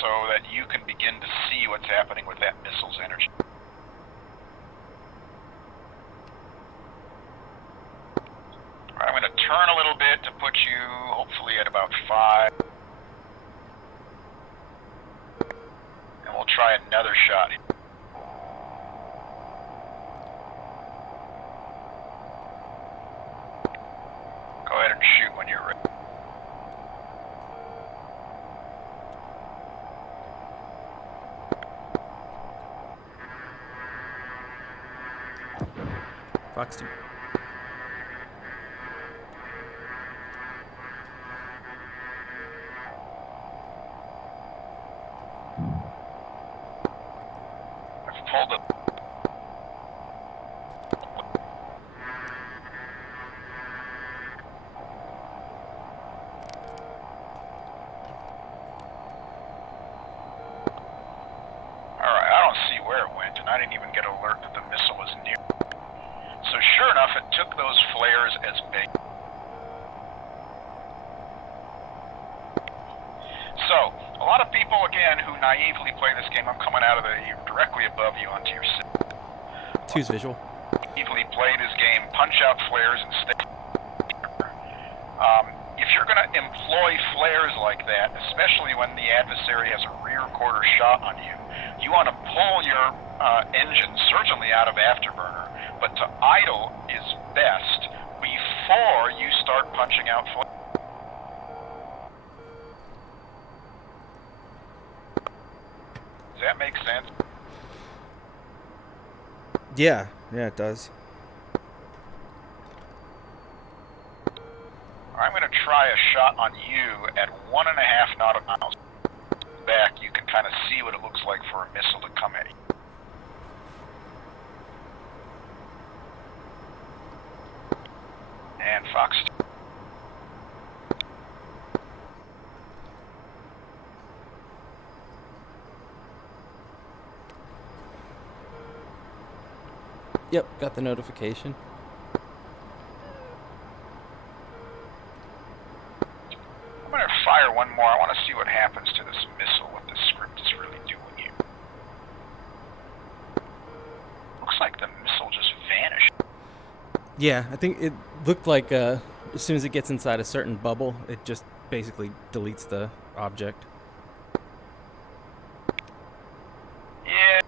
So that you can begin to see what's happening with that missile's energy. I'm going to turn a little bit to put you, hopefully, at about 5. And we'll try another shot. Go ahead and shoot when you're ready. Box 2. I've pulled it. Alright, I don't see where it went, and I didn't even get an alert that the missile was near. So sure enough, it took those flares as bait. So, lot of people, again, who naively play this game, I'm coming out of directly above you onto your sim. Two's visual. Naively play this game, punch out flares and stay. If you're going to employ flares like that, especially when the adversary has a rear quarter shot on you, you want to pull your engine certainly out of afterburner, but to idle is best before you start punching out flares. Does that make sense? Yeah, it does. I'm going to try a shot on you at 1.5 nautical miles back. You can kind of see what it looks like for a missile to come at you. And Fox. Yep, got the notification. I'm going to fire one more. I want to see what happens to this missile, what the script is really doing here. Looks like the missile just vanished. Yeah, I think it looked like as soon as it gets inside a certain bubble, it just basically deletes the object. Yeah.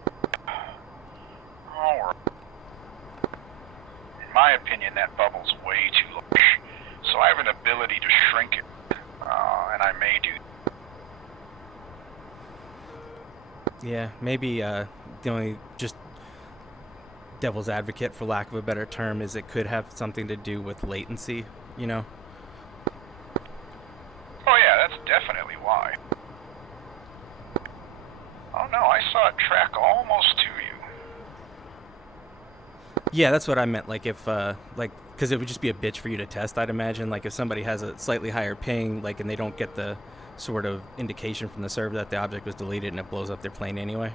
Alright. In my opinion, that bubble's way too large. So I have an ability to shrink it. And I may do. Yeah, maybe the only just devil's advocate, for lack of a better term, is it could have something to do with latency, you know? Oh yeah, that's definitely why. Oh no, I saw it track almost to you. Yeah, that's what I meant. Like if, because it would just be a bitch for you to test, I'd imagine. Like if somebody has a slightly higher ping, like, and they don't get the sort of indication from the server that the object was deleted and it blows up their plane anyway.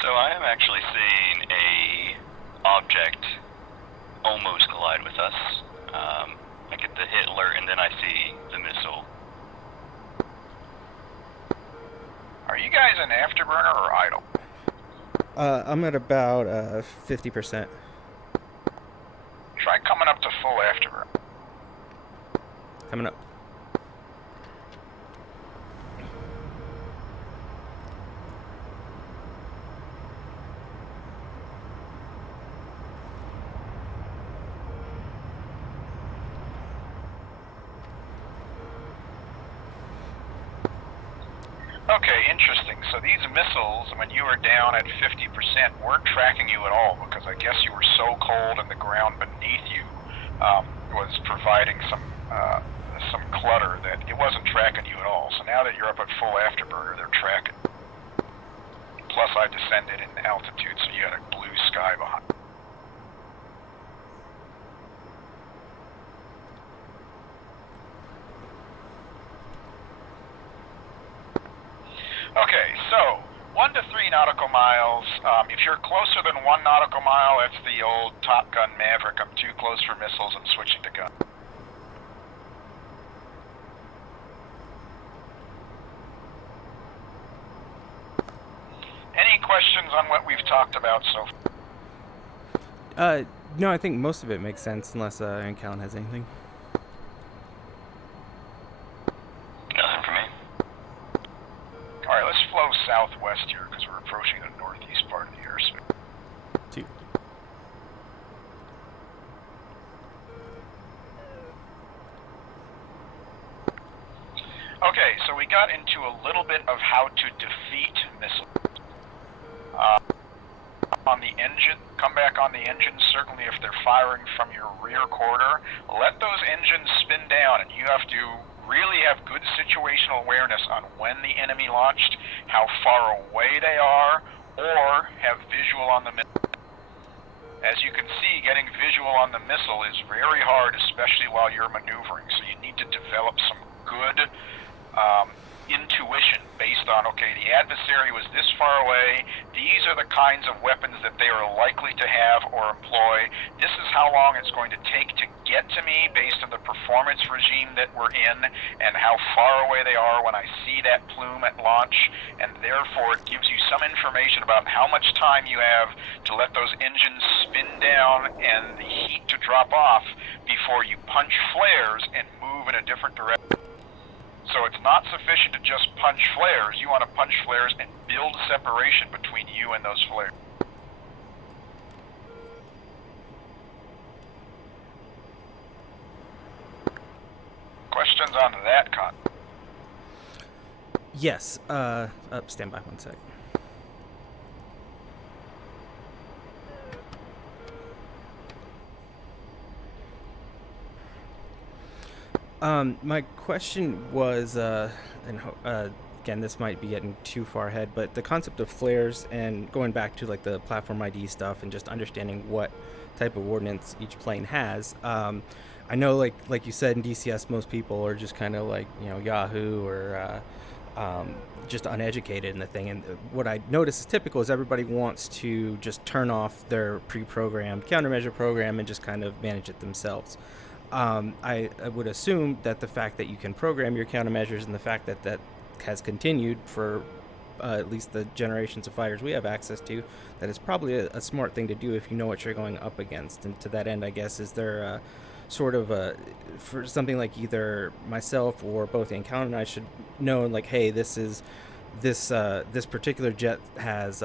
So I am actually seeing a object almost collide with us. I get the hit alert and then I see the missile. Are you guys in afterburner or idle? I'm at about 50%. Try coming up to full afterburner. Coming up. Okay, interesting. So these missiles, when you were down at 50%, weren't tracking you at all because I guess you were so cold and the ground beneath you was providing some clutter that it wasn't tracking you at all. So now that you're up at full afterburner, they're tracking. Plus I descended in altitude, so you had a blue sky behind. Okay, so 1 to 3 nautical miles. If you're closer than 1 nautical mile, that's the old Top Gun Maverick. I'm too close for missiles. I'm switching to gun. Any questions on what we've talked about so far? No, I think most of it makes sense, unless Aaron Callan has anything. Nothing for me. Alright, let's flow southwest here, because we're approaching the northeast part of the airspace. 2. Okay, so we got into a little bit of how to defeat missiles. On the engine, come back on the engine, certainly if they're firing from your rear quarter, let those engines spin down, and you have to really have good situational awareness on when the enemy launched, how far away they are, or have visual on the missile. As you can see, getting visual on the missile is very hard, especially while you're maneuvering, so you need to develop some good intuition based on, okay, the adversary was this far away, these are the kinds of weapons that they are likely to have or employ, this is how long it's going to take to get to me based on the performance regime that we're in and how far away they are when I see that plume at launch, and therefore it gives you some information about how much time you have to let those engines spin down and the heat to drop off before you punch flares and move in a different direction. So it's not sufficient to just punch flares. You want to punch flares and build separation between you and those flares. Questions on that, Con? Yes. Stand by 1 sec. My question was, again, this might be getting too far ahead, but the concept of flares and going back to like the platform ID stuff and just understanding what type of ordnance each plane has. I know, like you said, in DCS, most people are just kind of like, Yahoo or just uneducated in the thing. And what I notice is typical is everybody wants to just turn off their pre-programmed countermeasure program and just kind of manage it themselves. I would assume that the fact that you can program your countermeasures and the fact that that has continued for at least the generations of fighters we have access to, that it's probably a smart thing to do if you know what you're going up against. And to that end, I guess, is there sort of for something like either myself or both Encounter and I should know, like, hey, this particular jet has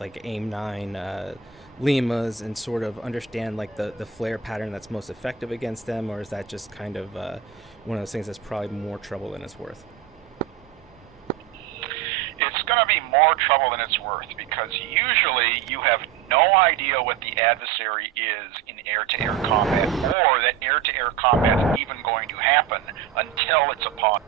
like AIM 9 Limas, and sort of understand like the flare pattern that's most effective against them, or is that just kind of one of those things that's probably more trouble than it's worth? It's going to be more trouble than it's worth, because usually you have no idea what the adversary is in air-to-air combat, or that air-to-air combat is even going to happen until it's upon.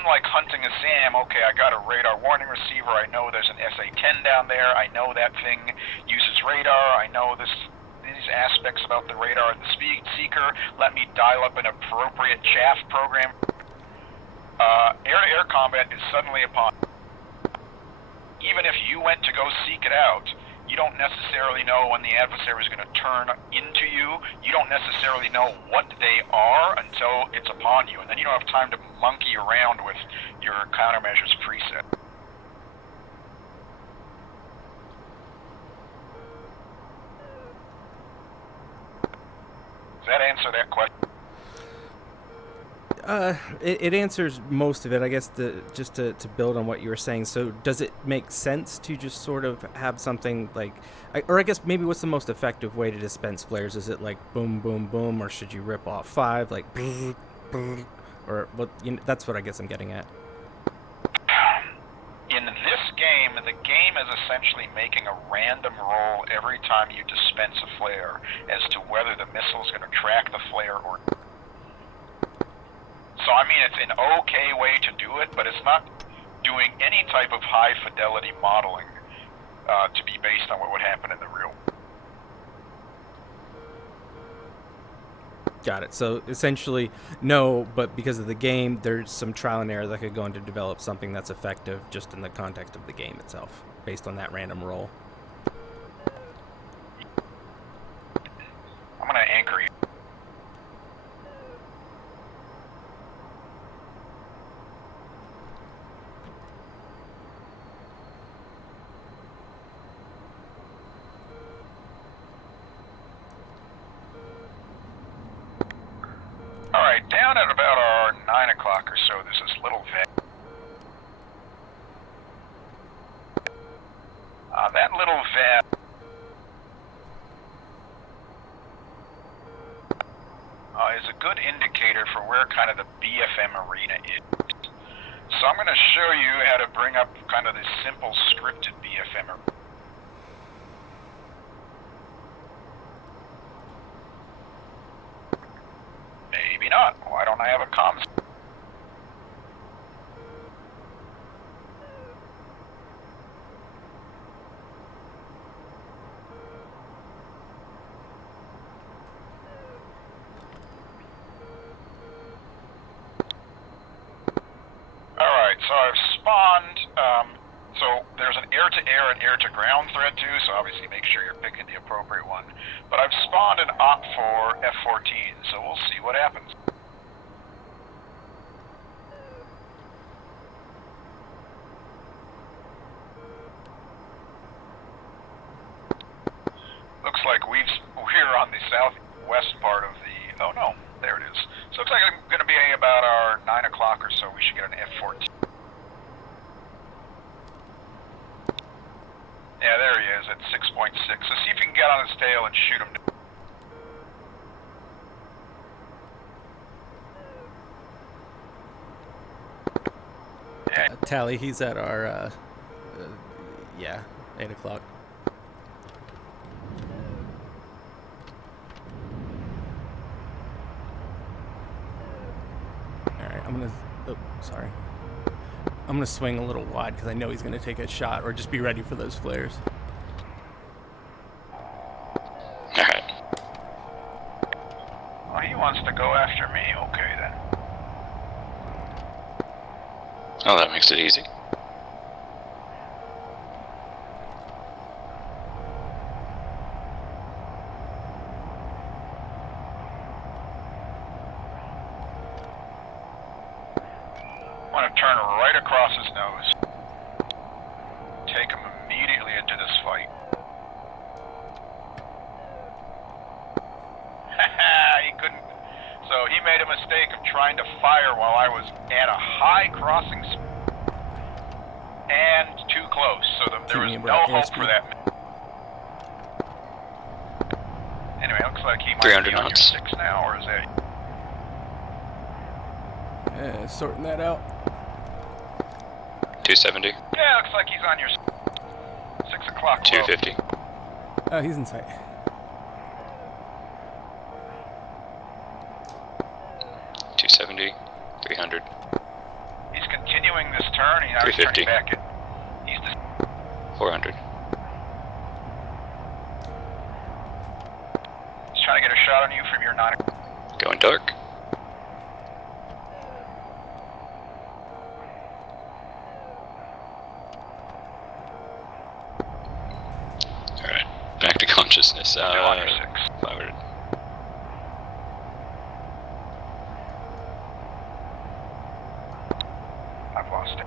Unlike hunting a SAM, okay, I got a radar warning receiver, I know there's an SA-10 down there, I know that thing uses radar, I know these aspects about the radar and the speed seeker, let me dial up an appropriate chaff program. Air-to-air combat is suddenly upon. Even if you went to go seek it out, you don't necessarily know when the adversary is going to turn into you. You don't necessarily know what they are until it's upon you, and then you don't have time to monkey around with your countermeasures preset. Does that answer that question? It answers most of it, I guess. Just to build on what you were saying, so does it make sense to just sort of have something like, or I guess maybe what's the most effective way to dispense flares? Is it like boom, boom, boom, or should you rip off 5, like, or what? That's what I guess I'm getting at. In this game, the game is essentially making a random roll every time you dispense a flare as to whether the missile is going to track the flare or not. So, I mean, it's an okay way to do it, but it's not doing any type of high-fidelity modeling to be based on what would happen in the real world. Got it. So, essentially, no, but because of the game, there's some trial and error that could go into develop something that's effective just in the context of the game itself, based on that random roll. I'm going to anchor you. Alright, down at about our 9 o'clock or so, there's this little vent. That little vent is a good indicator for where kind of the BFM arena is. So I'm going to show you how to bring up kind of this simple scripted BFM arena. Maybe not. Why don't I have a comms? too, so obviously make sure you're picking the appropriate one. But I've spawned an Op for F-14, so we'll see what happens. Looks like we're on the southwest part of the... Oh no, there it is. So looks like I'm going to be about our 9 o'clock or so. We should get an F-14. Yeah, there he is at 6.6. So see if you can get on his tail and shoot him. Yeah. Tally, he's at our, 8 o'clock. Alright, I'm gonna swing a little wide because I know he's gonna take a shot, or just be ready for those flares. Alright. Well, he wants to go after me. Okay, then. Oh, that makes it easy. I want to turn right across his nose. Take him immediately into this fight. He couldn't. So he made a mistake of trying to fire while I was at a high crossing speed and too close. So there was no hope for that. Anyway, it looks like he might 300 be on your knots. 6 now, or is that? Yeah, sorting that out. 270. Yeah, looks like he's on your 6 o'clock. 250. Oh, he's in sight. 270. 300. He's continuing this turn. Now he's turning 350. back. He's just 400. he's trying to get a shot on you from your 9. Going dark. Alright, back to consciousness. Still on your 6. 500. I've lost it.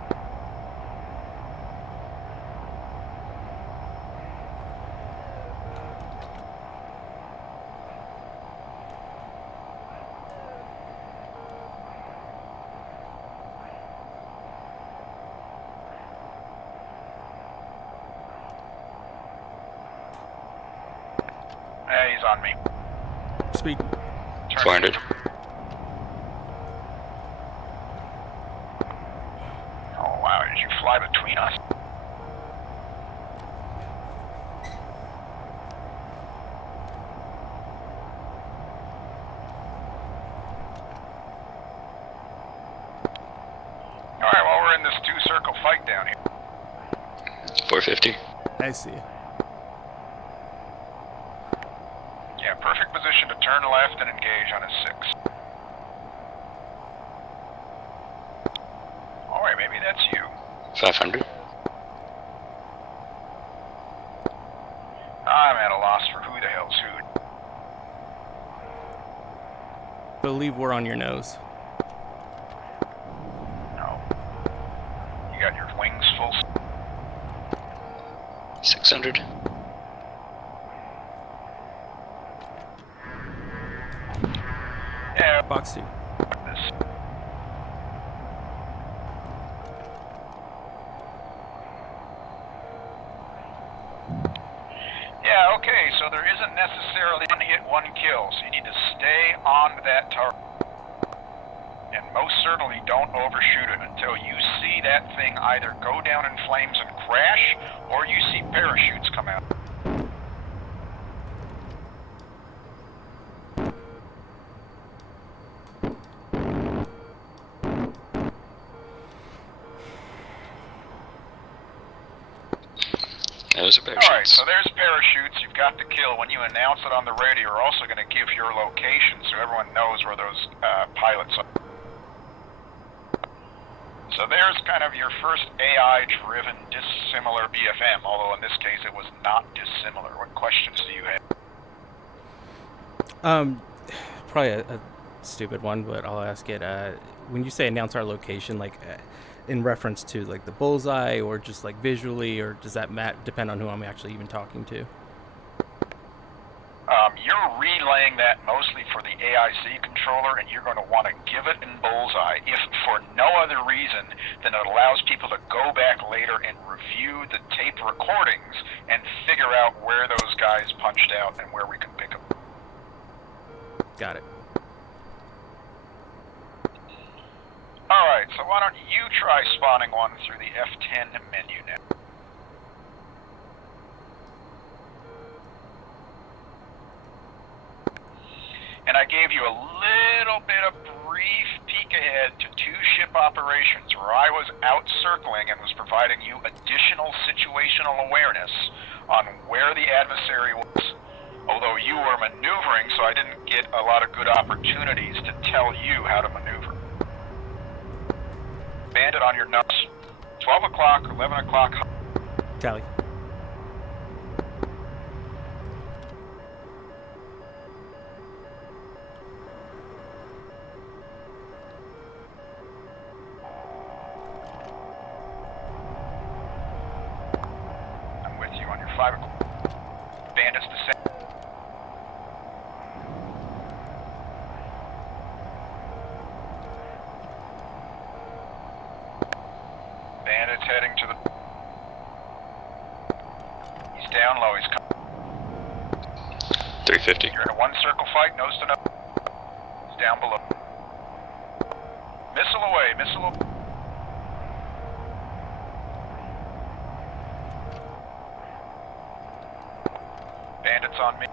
He's on me. Speed. Turn 400. Oh wow, did you fly between us? Alright, well we're in this 2-circle fight down here. 450. I see. Yeah, perfect position to turn left and engage on his 6. Alright, maybe that's you. 500. I'm at a loss for who the hell's who. Believe we're on your nose. No. You got your wings full. 600. Yeah. Box 2. This. Yeah, okay, so there isn't necessarily one hit, one kill, so you need to stay on that target. And most certainly don't overshoot it until you see that thing either go down in flames and crash, or you see parachutes come out. Those are parachutes. Alright, so there's parachutes. You've got the kill. When you announce it on the radio, you're also going to give your location so everyone knows where those pilots are. So there's kind of your first AI-driven dissimilar BFM, although in this case it was not dissimilar. What questions do you have? Probably a stupid one, but I'll ask it. When you say announce our location, like in reference to like the bullseye, or just like visually, or does that depend on who I'm actually even talking to? You're relaying that mostly for the AIC controller, and you're going to want to give it in bullseye, if for no other reason than it allows people to go back later and review the tape recordings and figure out where those guys punched out and where we can pick them. Got it. Alright, so why don't you try spawning one through the F10 menu now. And I gave you a little bit of brief peek ahead to 2-ship operations where I was out circling and was providing you additional situational awareness on where the adversary was. Although you were maneuvering, so I didn't get a lot of good opportunities to tell you how to maneuver. Bandit on your nuts. 12 o'clock, 11 o'clock. Tally. I'm with you on your 5 o'clock. Bandits descend. Bandits heading to the... He's down low, he's coming. 350. You're in a 1-circle fight, nose to nose. He's down below. Missile away, missile away. Bandits on me.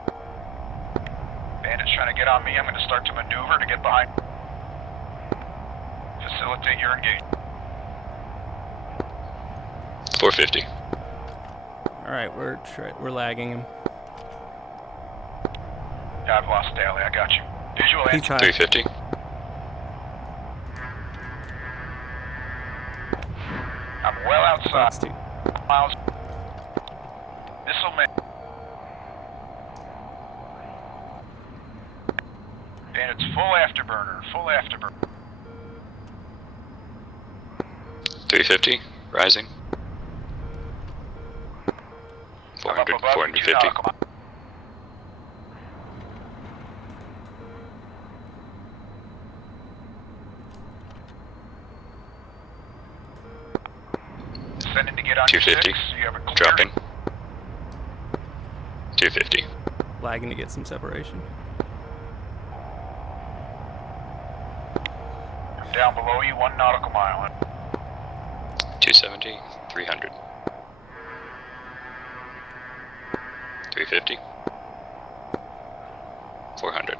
Bandits trying to get on me. I'm going to start to maneuver to get behind. Facilitate your engagement. 450. All right, we're lagging him. Yeah, I've lost Daly. I got you. Visual He's entry. high. 350. I'm well outside. That's two. Miles. Missile man. Bandits full afterburner. Full afterburner. 350. Rising. I'm up 400. above 450. 2 nautical miles. Descending to get on your 250. 6. You have a clear. Dropping. 250. Lagging to get some separation. I'm down below you 1 nautical mile. 270. 300. 350. 400.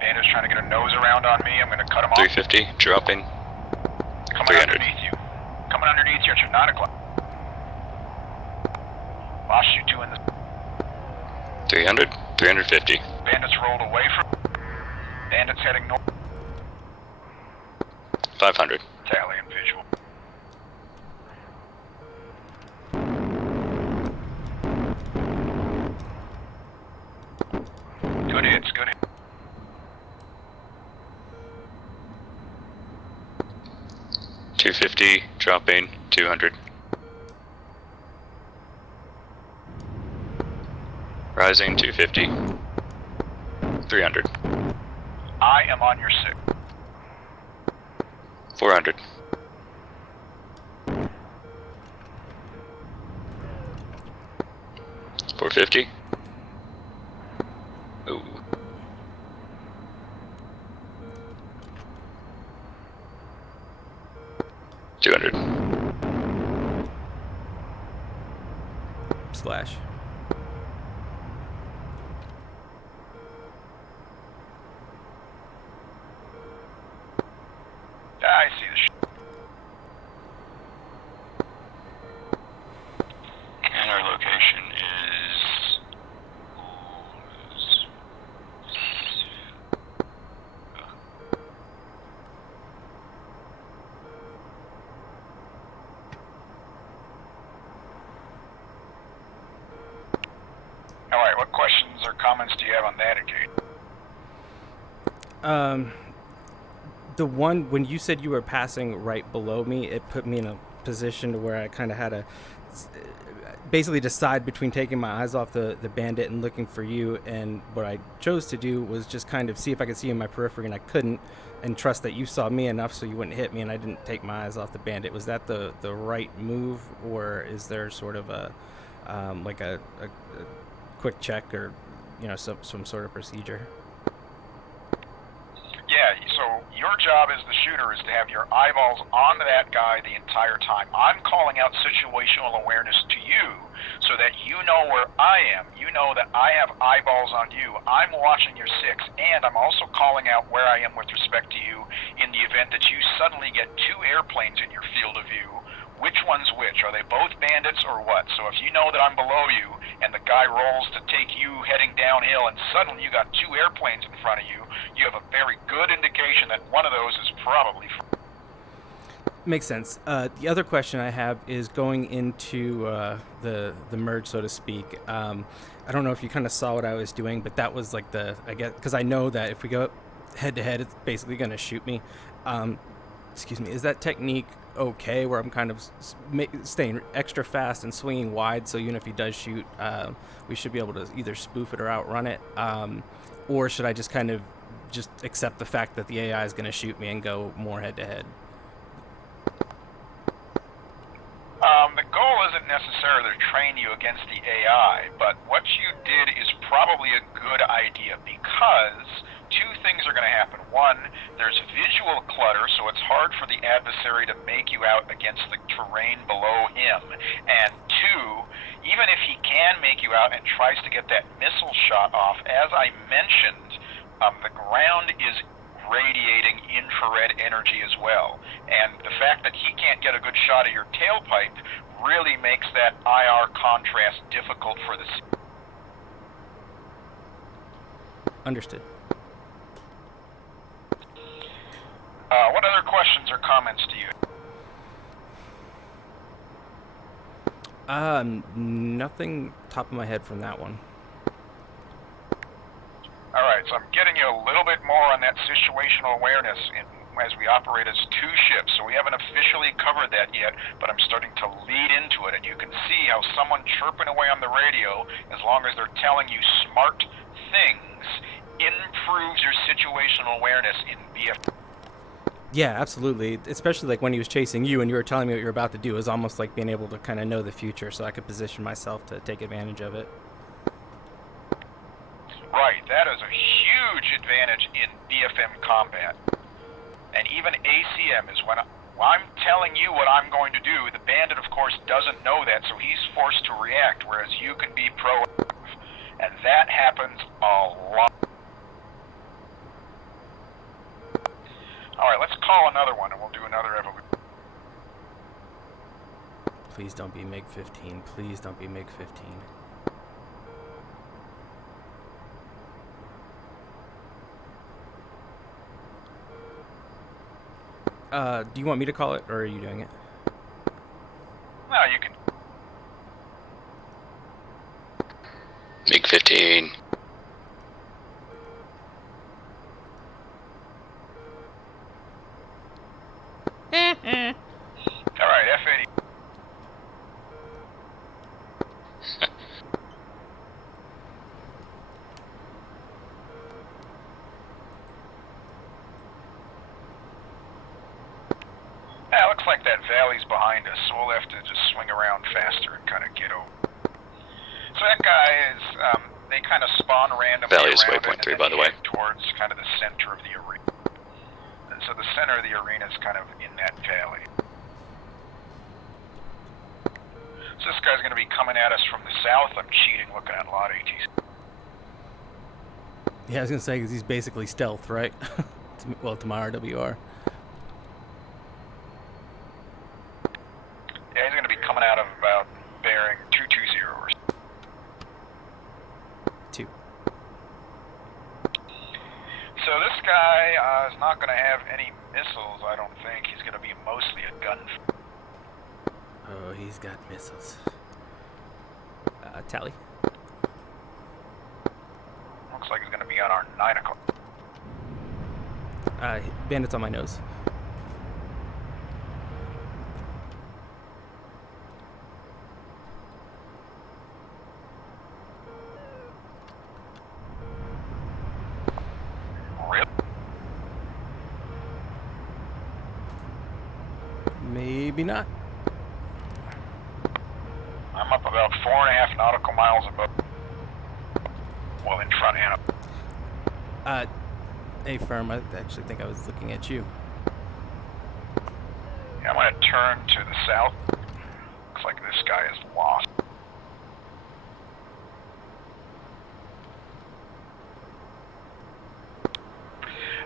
Bandit's trying to get a nose around on me. I'm going to cut him off. 350. Dropping. Coming 300. underneath you. Coming underneath you at your 9 o'clock. Lost you 2 in the... 300. 350. Bandits rolled away from... Bandits heading north. 500. Tally and visual. Good hits, good hits. $250. Dropping. 200. Rising. 250. 300. I am on your 6. 400. 450. Ooh. 200. Splash. I see the And our location is All right, what questions or comments do you have on that, Kate? The one, when you said you were passing right below me, it put me in a position to where I kind of had to basically decide between taking my eyes off the bandit and looking for you, and what I chose to do was just kind of see if I could see you in my periphery, and I couldn't, and trust that you saw me enough so you wouldn't hit me, and I didn't take my eyes off the bandit. Was that the right move, or is there sort of a like a quick check, or some sort of procedure? Yeah, so your job as the shooter is to have your eyeballs on that guy the entire time. I'm calling out situational awareness to you so that you know where I am. You know that I have eyeballs on you. I'm watching your six, and I'm also calling out where I am with respect to you in the event that you suddenly get two airplanes in your field of view. Which one's which? Are they both bandits or what? So if you know that I'm below you and the guy rolls to take you heading downhill and suddenly you got two airplanes in front of you, you have a very good indication that one of those is probably... Makes sense. The other question I have is going into the merge, so to speak. I don't know if you kind of saw what I was doing, but that was like I guess, because I know that if we go head to head, it's basically going to shoot me. Excuse me. Is that technique okay, where I'm kind of staying extra fast and swinging wide, so even if he does shoot, we should be able to either spoof it or outrun it, or should I just kind of just accept the fact that the AI is going to shoot me and go more head to head? The goal isn't necessarily to train you against the AI, but what you did is probably a good idea, because two things are going to happen. One, there's visual clutter, so it's hard for the adversary to make you out against the terrain below him. And two, even if he can make you out and tries to get that missile shot off, as I mentioned, the ground is radiating infrared energy as well. And the fact that he can't get a good shot of your tailpipe really makes that IR contrast difficult for the... Understood. What other questions or comments do you? Nothing top of my head from that one. All right, so I'm getting you a little bit more on that situational awareness as we operate as two ships. So we haven't officially covered that yet, but I'm starting to lead into it, and you can see how someone chirping away on the radio, as long as they're telling you smart things, improves your situational awareness in BFM. Yeah, absolutely. Especially like when he was chasing you and you were telling me what you were about to do. It was almost like being able to kind of know the future, so I could position myself to take advantage of it. Right, that is a huge advantage in BFM combat. And even ACM is when I'm telling you what I'm going to do. The bandit, of course, doesn't know that, so he's forced to react, whereas you can be proactive. And that happens a lot. All right, let's call another one, and we'll do another evolution. Please don't be MiG-15. Please don't be MiG-15. Do you want me to call it, or are you doing it? No, you can. MiG-15. All right, F-80. Yeah, looks like that valley's behind us, so we'll have to just swing around faster and kind of get over. So that guy is, they kind of spawn randomly Valley is around waypoint it 3, and by then the way. head towards kind of the center of the arena. And so the center of the arena is kind of in that valley. So this guy's going to be coming at us from the south. I'm cheating looking at lot ATC. Yeah, I was going to say, because he's basically stealth, right? Well, to my RWR. Yeah, he's going to be coming out of about bearing 220 or so. 2. So this guy is not going to have any missiles, I don't think. He's going to be mostly a gun. Oh, he's got missiles. Tally. Looks like he's going to be on our 9 o'clock. Bandits on my nose. Rip. Maybe not. I'm up about 4.5 nautical miles above. Well, in front and up. Hey, firm, I actually think I was looking at you. Yeah, I'm going to turn to the south. Looks like this guy is lost.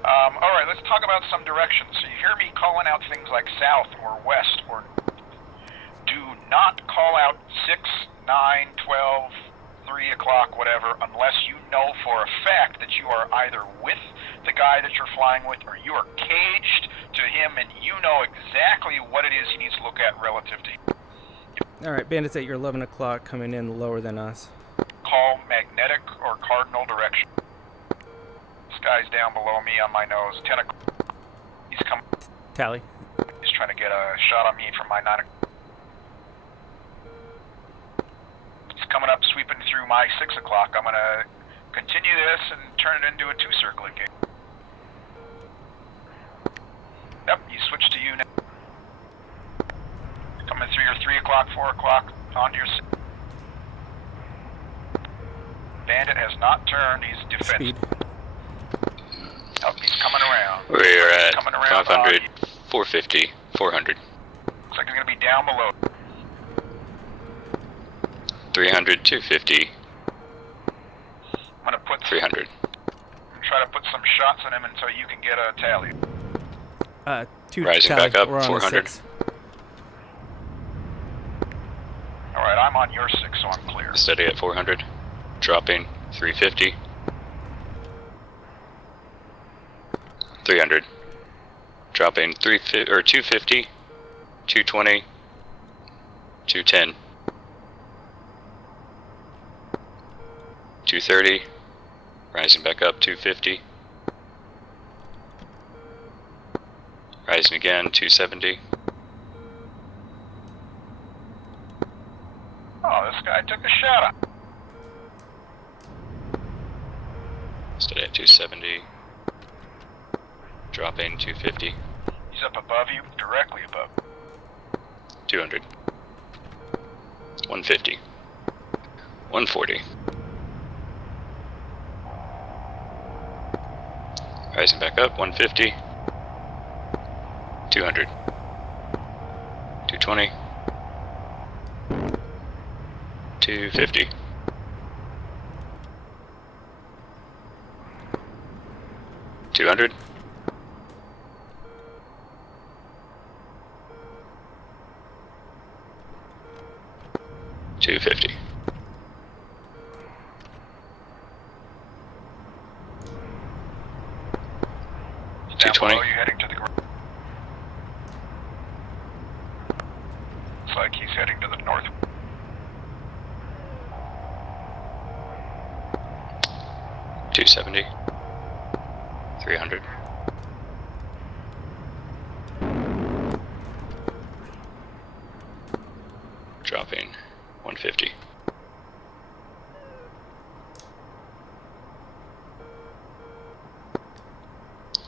Alright, let's talk about some directions. So you hear me calling out things like south or west or... Do not call out 6, 9, 12, 3 o'clock, whatever, unless you know for a fact that you are either with the guy that you're flying with or you are caged to him and you know exactly what it is he needs to look at relative to you. Alright, bandits at your 11 o'clock coming in lower than us. Call magnetic or cardinal direction. This guy's down below me on my nose. 10 o'clock. He's coming. Tally. He's trying to get a shot on me from my 9 o'clock. He's coming up, sweeping through my 6 o'clock. I'm going to continue this and turn it into a 2-circling game. Yep, you switch to you now. Coming through your 3 o'clock, 4 o'clock, onto your 6. Bandit has not turned, he's defensive. Speed. Oh, he's coming around. We're at Coming around 500, 450, 400. Looks like he's going to be down below. 300, 250, I'm going to put 300. try to put some shots on him until you can get a tally. 2 Rising tally. back up, We're on a 400. 6. Alright, I'm on your 6, so I'm clear. Steady at 400. Dropping 350. 300. Dropping 250, 220, 210. 230, rising back up 250, rising again 270. Oh, this guy took a shot on. Steady at 270, dropping 250, He's up above you, directly above. 200, 150, 140. Rising back up, 150, 200, 220, 250, 200, 250. Down 220. below you, heading to the ground. Looks like he's heading to the north. $270, 300, dropping 150,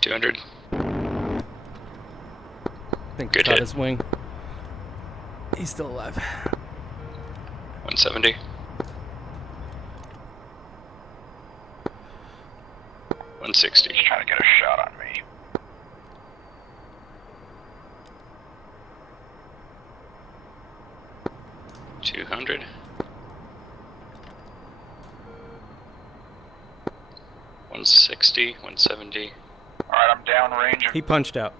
200. I think Good caught hit. his wing. He's still alive. 170, 160, He's trying to get a shot on me. $200, 160, 170, Alright, I'm downrange. He punched out.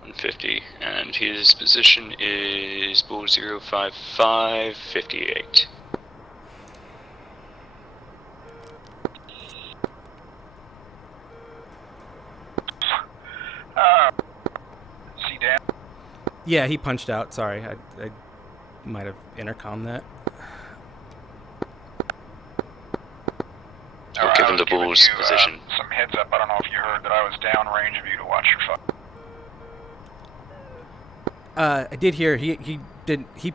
150, and his position is Bull 055, 58. Is he down? Yeah, he punched out. Sorry, I might have intercom that. on the bull's position. Some heads up. I don't know if you heard that I was downrange of you to watch your fire. I did hear he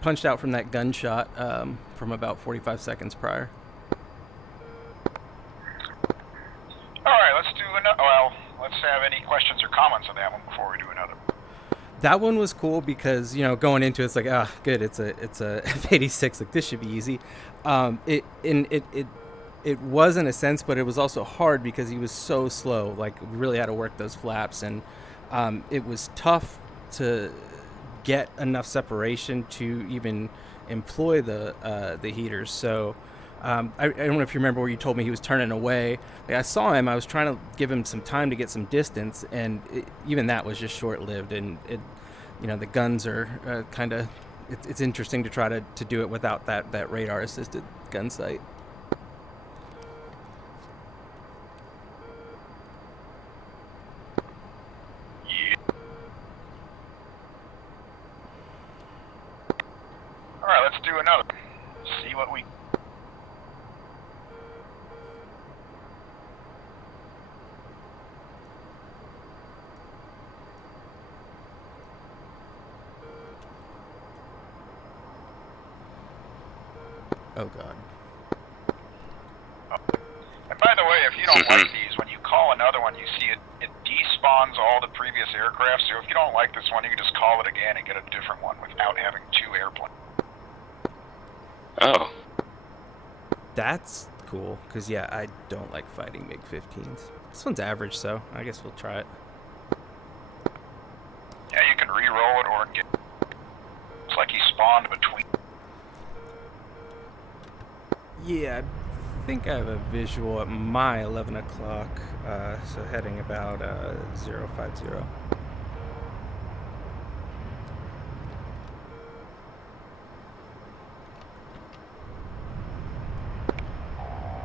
punched out from that gunshot from about 45 seconds prior. All right, let's do another. Well, let's have any questions or comments on that one before we do another. That one was cool because, you know, going into it's like, good, it's a F-86, like this should be easy. It was in a sense, but it was also hard because he was so slow. Like, we really had to work those flaps, and it was tough to get enough separation to even employ the heaters. So I don't know if you remember where you told me he was turning away. Like, I saw him. I was trying to give him some time to get some distance, and even that was just short-lived. And the guns are kind of. It's interesting to try to do it without that radar-assisted gun sight. Yeah. All right, let's do another. See what we. Oh, God. And by the way, if you don't like these, when you call another one, you see it despawns all the previous aircraft. So if you don't like this one, you can just call it again and get a different one without having two airplanes. Oh. That's cool, because, yeah, I don't like fighting MiG-15s. This one's average, so I guess we'll try it. Yeah, you can re-roll it or get... It's like he spawned between... Yeah, I think I have a visual at my 11 o'clock, so heading about 050.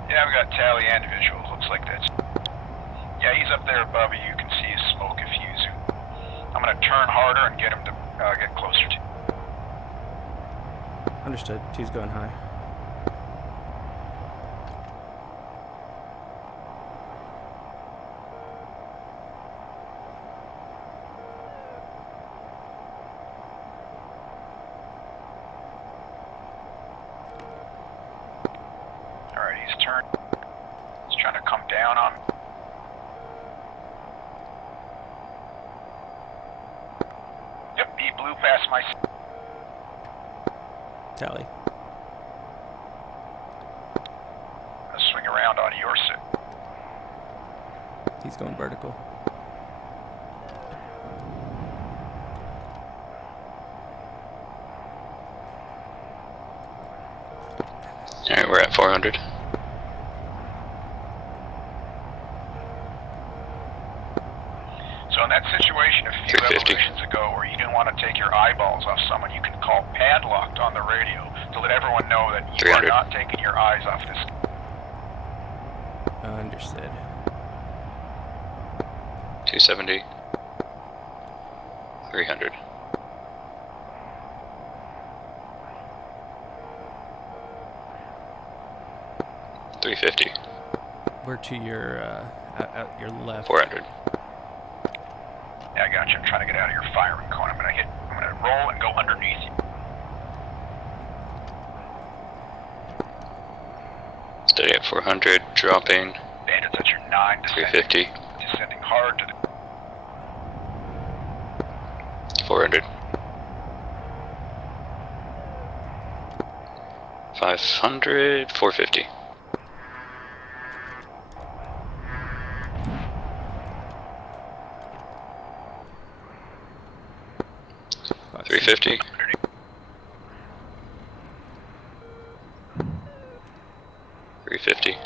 Yeah, we got tally and visual. Looks like that's... Yeah, he's up there above you. You can see his smoke effusing. I'm going to turn harder and get him to get closer to you. Understood. Two's going high. Alright, he's turned. He's trying to come down on me. Yep, he blew past my... Tally. I'll swing around onto your side. He's going vertical. Alright, we're at 400. So in that situation a few 350. evolutions ago where you didn't want to take your eyeballs off someone, you can call padlocked on the radio to let everyone know that you 300. are not taking your eyes off this. Understood. 270. 300. $350. We're to your out your left. 400. Yeah, I got you. I'm trying to get out of your firing cone. I'm gonna roll and go underneath you. Steady at 400. Dropping. Bandits at your 9 descending. 350. Descending hard to the 400. 500. 450. $350. 350.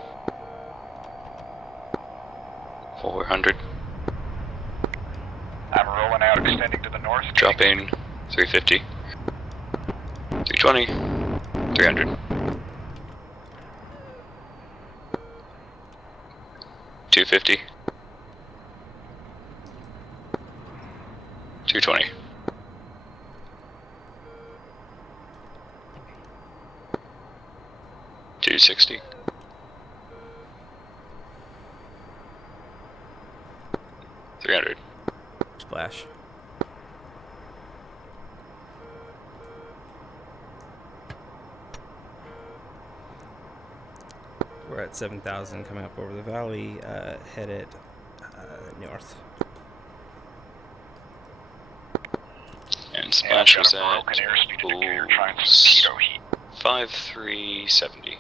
400. I'm rolling out, extending to the north. Dropping. 350. 320. 300. 250. 220. 260. 300. Splash. We're at 7,000 coming up over the valley, headed north. And splash was at broken airspeed indicator trying some pitot heat. 5370.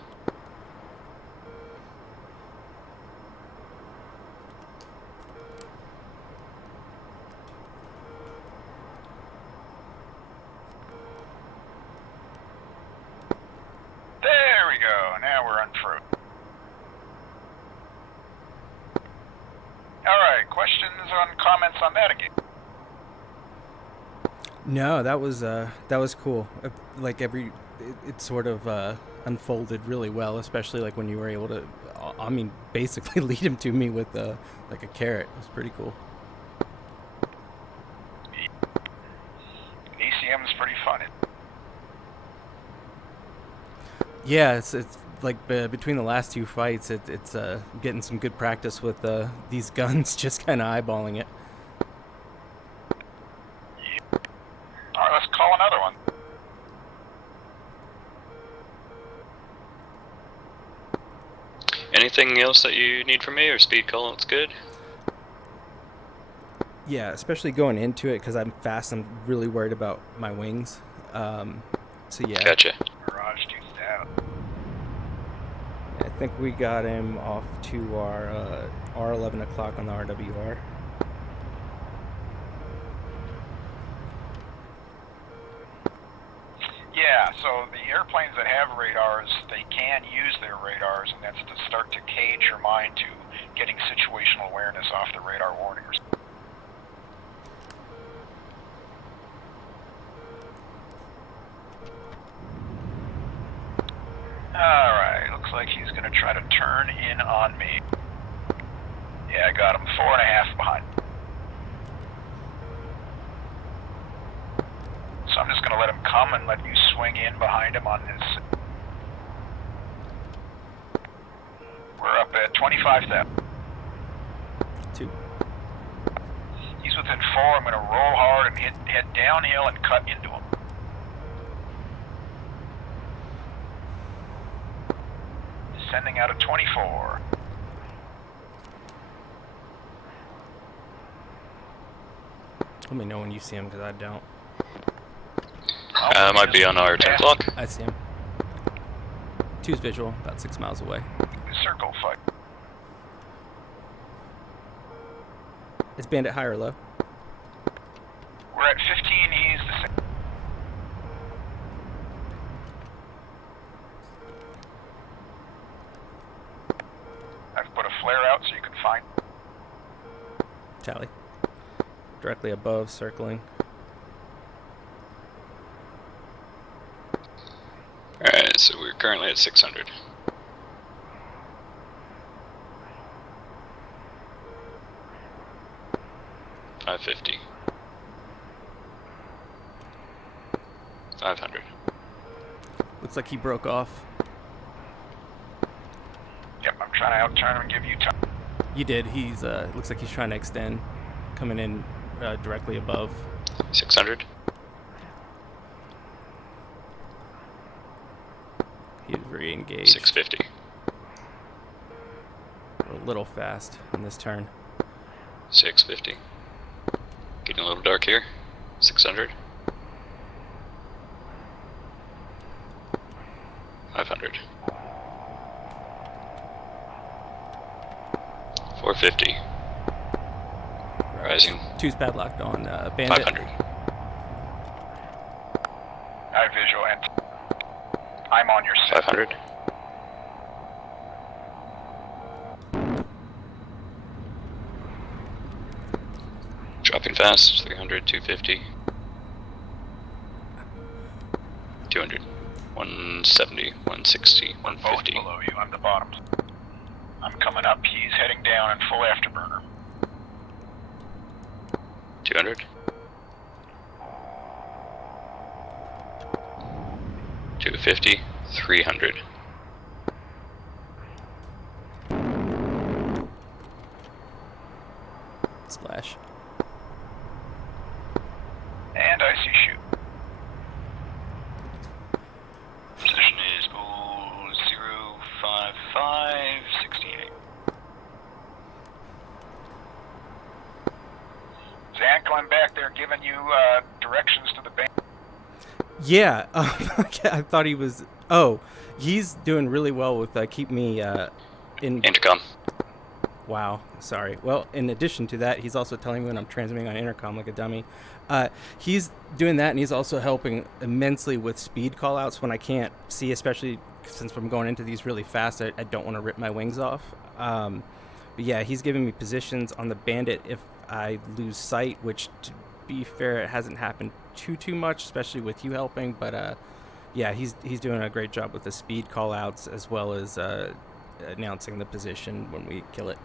There we go. Now we're unfrozen. Alright, questions on comments on that again? No, that was cool. Like it sort of unfolded really well, especially like when you were able to, I mean, basically lead him to me with like a carrot. It was pretty cool. DCM is pretty fun. Yeah, it's like between the last two fights, it's getting some good practice with these guns, just kind of eyeballing it. Alright, let's call another one. Anything else that you need from me, or speed call out's good? Yeah, especially going into it, because I'm fast. I'm really worried about my wings. So yeah. Gotcha. Mirage 2000. I think we got him off to our R11 o'clock on the RWR. Yeah, so the airplanes that have radars, they can use their radars, and that's to start to cage your mind to getting situational awareness off the radar warnings. Alright, looks like he's going to try to turn in on me. Yeah, I got him 4.5 behind. So I'm just going to let him come and let you swing in behind him on this. We're up at 25,000. 2. He's within 4. I'm going to roll hard and head downhill and cut into him. Descending out of 24. Let me know when you see him, because I don't. Might be on our 10 o'clock. I see him. 2's visual, about 6 miles away. Circle fight. Is Bandit high or low? We're at 15. He's the same. I've put a flare out so you can find. Tally. Directly above, circling. Alright, so we're currently at 600. $550. 500. Looks like he broke off. Yep, I'm trying to out-turn him and give you time. You did. He's looks like he's trying to extend, coming in directly above. 600. He's re-engaged. 650. A little fast on this turn. 650. Getting a little dark here. 600. 500. 450. Rising. 2's padlocked on Bandit. 500. I visual and I'm on your set. 500. Dropping fast. 300. 250. 200. 170. 160. We're both 150. below you. I'm the bottom. I'm coming up. He's heading down in full afterburner. 200. 250. 300. Splash. And I see shoot. Position is 05568. Zanko, I'm back there giving you directions to the band. Yeah, I thought he was... Oh, he's doing really well with keep me in... Intercom. Wow, sorry. Well, in addition to that, he's also telling me when I'm transmitting on intercom like a dummy. He's doing that, and he's also helping immensely with speed callouts when I can't see, especially since I'm going into these really fast. I don't want to rip my wings off. But yeah, he's giving me positions on the Bandit if I lose sight, which, to be fair, it hasn't happened too much, especially with you helping. But yeah, he's doing a great job with the speed callouts as well as announcing the position when we kill it.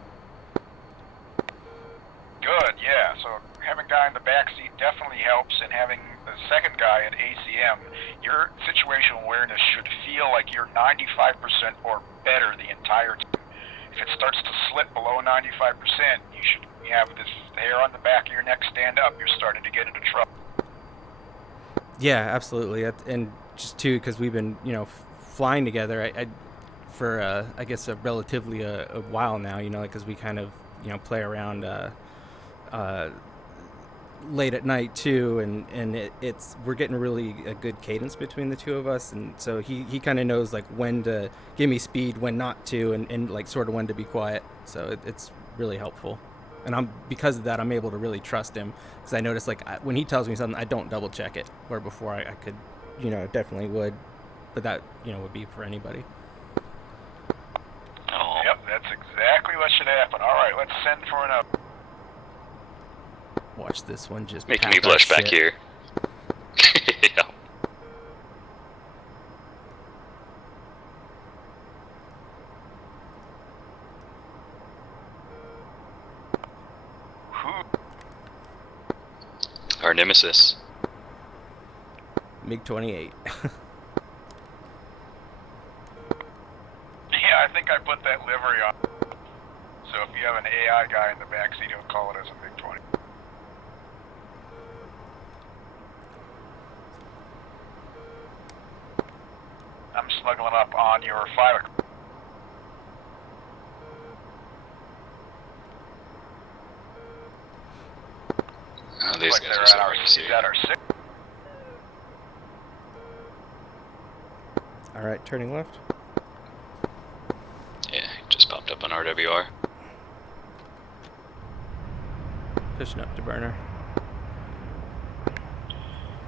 Good, yeah. So having a guy in the back seat definitely helps, and having the second guy at ACM, your situational awareness should feel like you're 95% or better the entire time. If it starts to slip below 95%, you should have this hair on the back of your neck stand up. You're starting to get into trouble. Yeah, absolutely. And just too, because we've been, flying together for I guess a relatively a while now, because we kind of, play around late at night too, and we're getting really a good cadence between the two of us, and so he kind of knows like when to give me speed, when not to, and like sort of when to be quiet. So it's really helpful, and because of that I'm able to really trust him, because I notice like when he tells me something I don't double check it, where before I could definitely would, but that would be for anybody. Oh. Yep, that's exactly what should happen. All right, let's send for an up. Watch this one just making me blush back here. Yeah. Our nemesis. MiG-28. Yeah, I think I put that livery on. So if you have an AI guy in the backseat, he'll call it as a MiG-20. I'm snuggling up on your filer. Oh, these like guys they're are so at our, hard to see. at our six. All right, turning left. Yeah, just popped up on RWR. Pushing up to burner.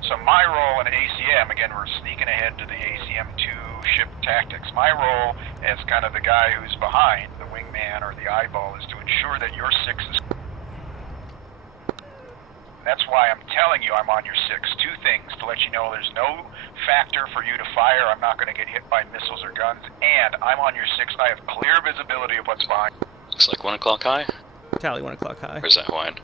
So my role in ACM, again, we're sneaking ahead to the ACM-2 ship tactics. My role as kind of the guy who's behind, the wingman or the eyeball, is to ensure that your 6 is... That's why I'm telling you I'm on your 6. Two things to let you know there's no factor for you to fire. I'm not going to get hit by missiles or guns. And I'm on your 6 and I have clear visibility of what's behind. Looks like 1 o'clock high. Tally 1 o'clock high. Where's that Hawaiian?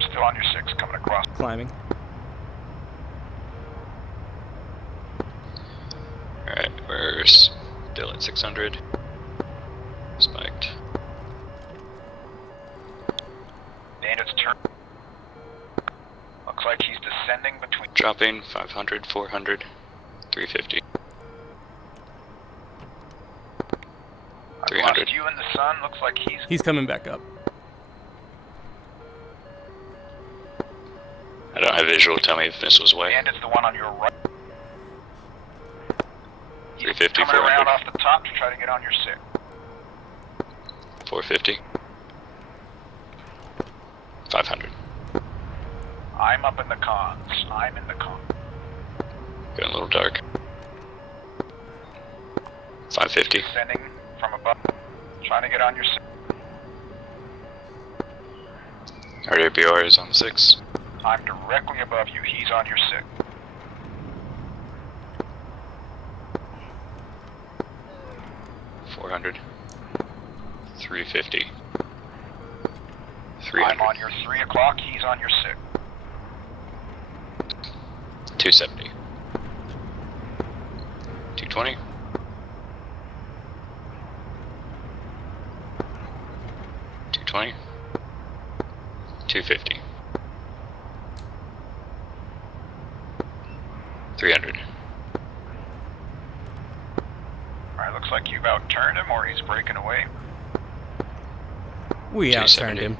Still on your 6, coming across. Climbing. Alright, we're still at 600. Spiked. Bandit's turn. Looks like he's descending between... Dropping 500, 400, 350. I've 300. lost you in the sun. Looks like He's coming back up. I don't have visual. Tell me if missile's away. Bandit's the one on your right. 350, Coming around 400. off the top to try to get on your 6. 450. 500. I'm up in the cons. I'm in the con. Getting a little dark. 550. Descending from above. Trying to get on your 6. RWR is on the 6. I'm directly above you. He's on your 6. $400. 350. I'm 300. on your 3 o'clock. He's on your 6. 270. 220. 220. 250. 300. Alright, looks like you've outturned him or he's breaking away. We outturned 270. him.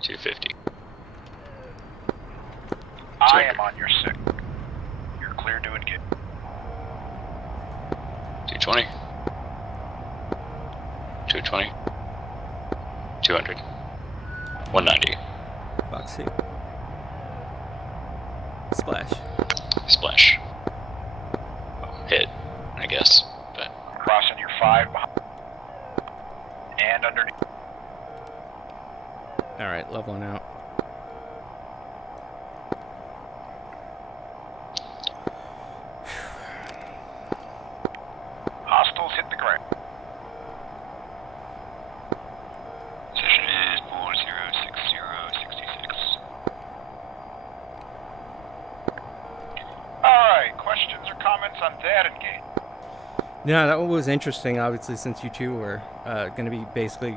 250. I am on your 6. You're clear to engage. 220. 220. 200. 190. Box 2. Splash. Splash. Hit, I guess. But Crossing your 5 behind. And underneath. Alright, leveling out. Hostiles hit the ground. position is 406066. Alright, questions or comments on that engage? Yeah, that one was interesting, obviously, since you two were going to be basically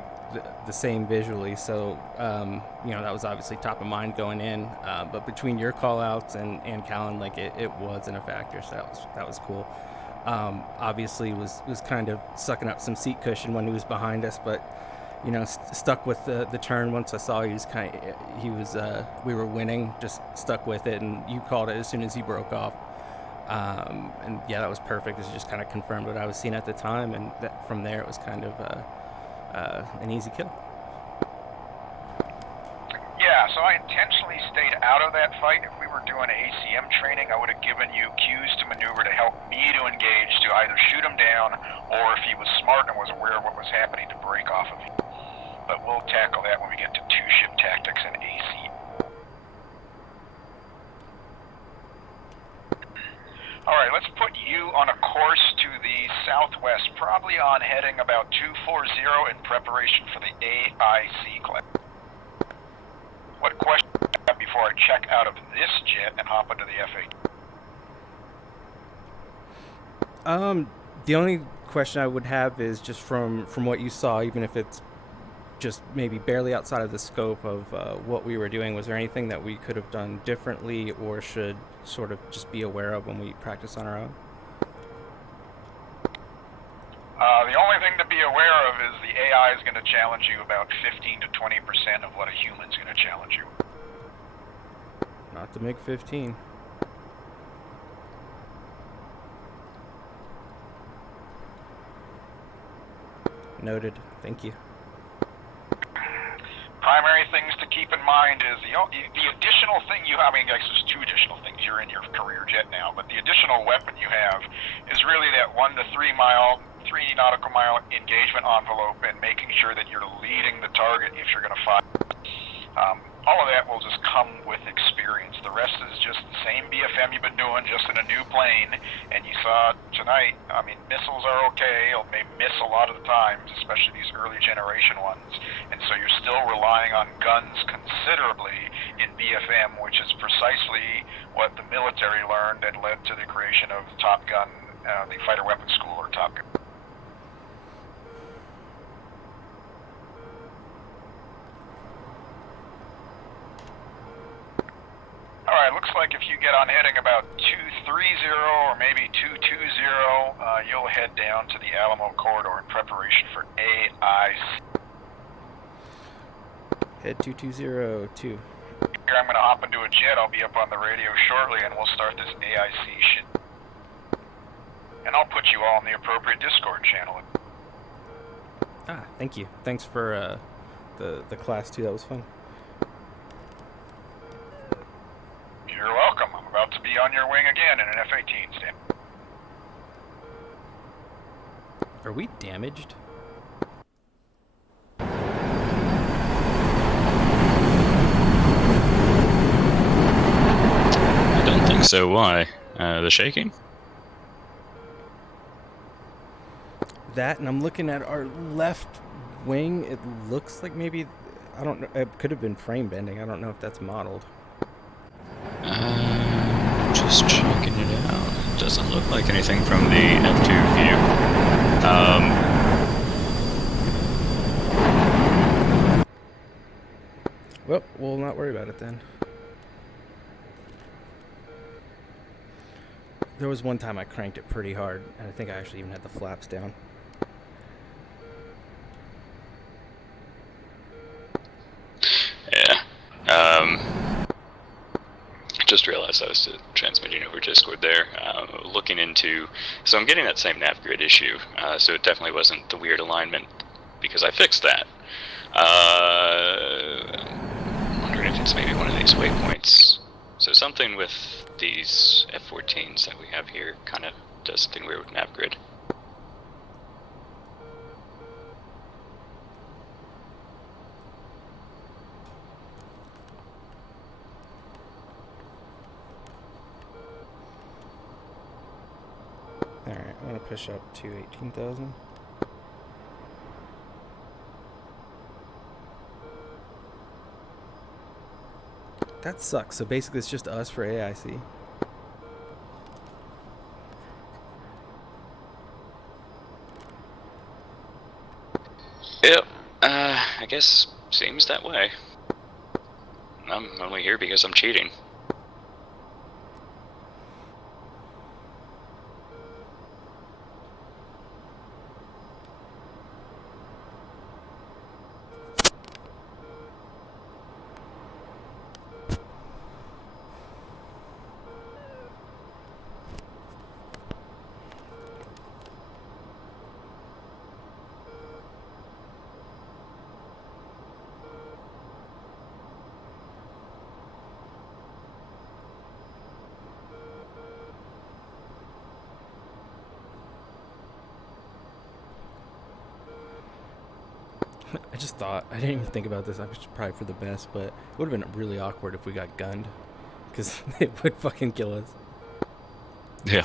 the same visually. So, you know, that was obviously top of mind going in. But between your call-outs and Callan, like, it wasn't a factor, so that was cool. Obviously was kind of sucking up some seat cushion when he was behind us, but, you know, stuck with the turn. Once I saw he was we were winning, just stuck with it, and you called it as soon as he broke off. And yeah, that was perfect. This just kind of confirmed what I was seeing at the time, and that from there it was kind of an easy kill. Yeah, so I intentionally stayed out of that fight. If we were doing ACM training, I would have given you cues to maneuver to help me to engage, to either shoot him down, or if he was smart and was aware of what was happening, to break off of him. But we'll tackle that when we get to two-ship tactics and ACM. Alright, let's put you on a course to the southwest, probably on heading about 240 in preparation for the AIC class. What question do you have before I check out of this jet and hop into the F-18? The only question I would have is just from what you saw, even if it's just maybe barely outside of the scope of what we were doing, was there anything that we could have done differently or should sort of just be aware of when we practice on our own? The only thing to be aware of is the AI is going to challenge you about 15 to 20% of what a human's going to challenge you. Not the MiG-15. Noted. Thank you. Primary things to keep in mind is the additional thing you have, I mean, I guess there's two additional things. You're in your career jet now, but the additional weapon you have is really that 1 to 3 nautical mile engagement envelope, and making sure that you're leading the target if you're going to fire. All of that will just come with experience. The rest is just the same BFM you've been doing, just in a new plane. And you saw tonight, I mean, missiles are okay. They miss a lot of the times, especially these early generation ones. And so you're still relying on guns considerably in BFM, which is precisely what the military learned and led to the creation of Top Gun, the Fighter Weapons School, or Top Gun. Alright, looks like if you get on heading about 230 or maybe 220, you'll head down to the Alamo corridor in preparation for AIC. Head 2202. Here I'm going to hop into a jet. I'll be up on the radio shortly, and we'll start this AIC shit. And I'll put you all in the appropriate Discord channel. Ah, thank you. Thanks for the class too. That was fun. You're welcome. I'm about to be on your wing again in an F-18 stand. Are we damaged? I don't think so. Why? The shaking? That, and I'm looking at our left wing. It looks like maybe, I don't know, it could have been frame bending. I don't know if that's modeled. Just checking it out. It doesn't look like anything from the F2 view. Well, we'll not worry about it then. There was one time I cranked it pretty hard, and I think I actually even had the flaps down. Yeah. Just realized I was transmitting over Discord there. Looking into... So I'm getting that same nav grid issue. So it definitely wasn't the weird alignment, because I fixed that. I'm wondering if it's maybe one of these waypoints. So something with these F-14s that we have here kind of does something weird with nav grid. Alright, I'm going to push up to 18,000. That sucks. So basically it's just us for AIC. Yep. I guess seems that way. I'm only here because I'm cheating. I just thought, I didn't even think about this, I was probably for the best, but it would have been really awkward if we got gunned, because it would fucking kill us. Yeah.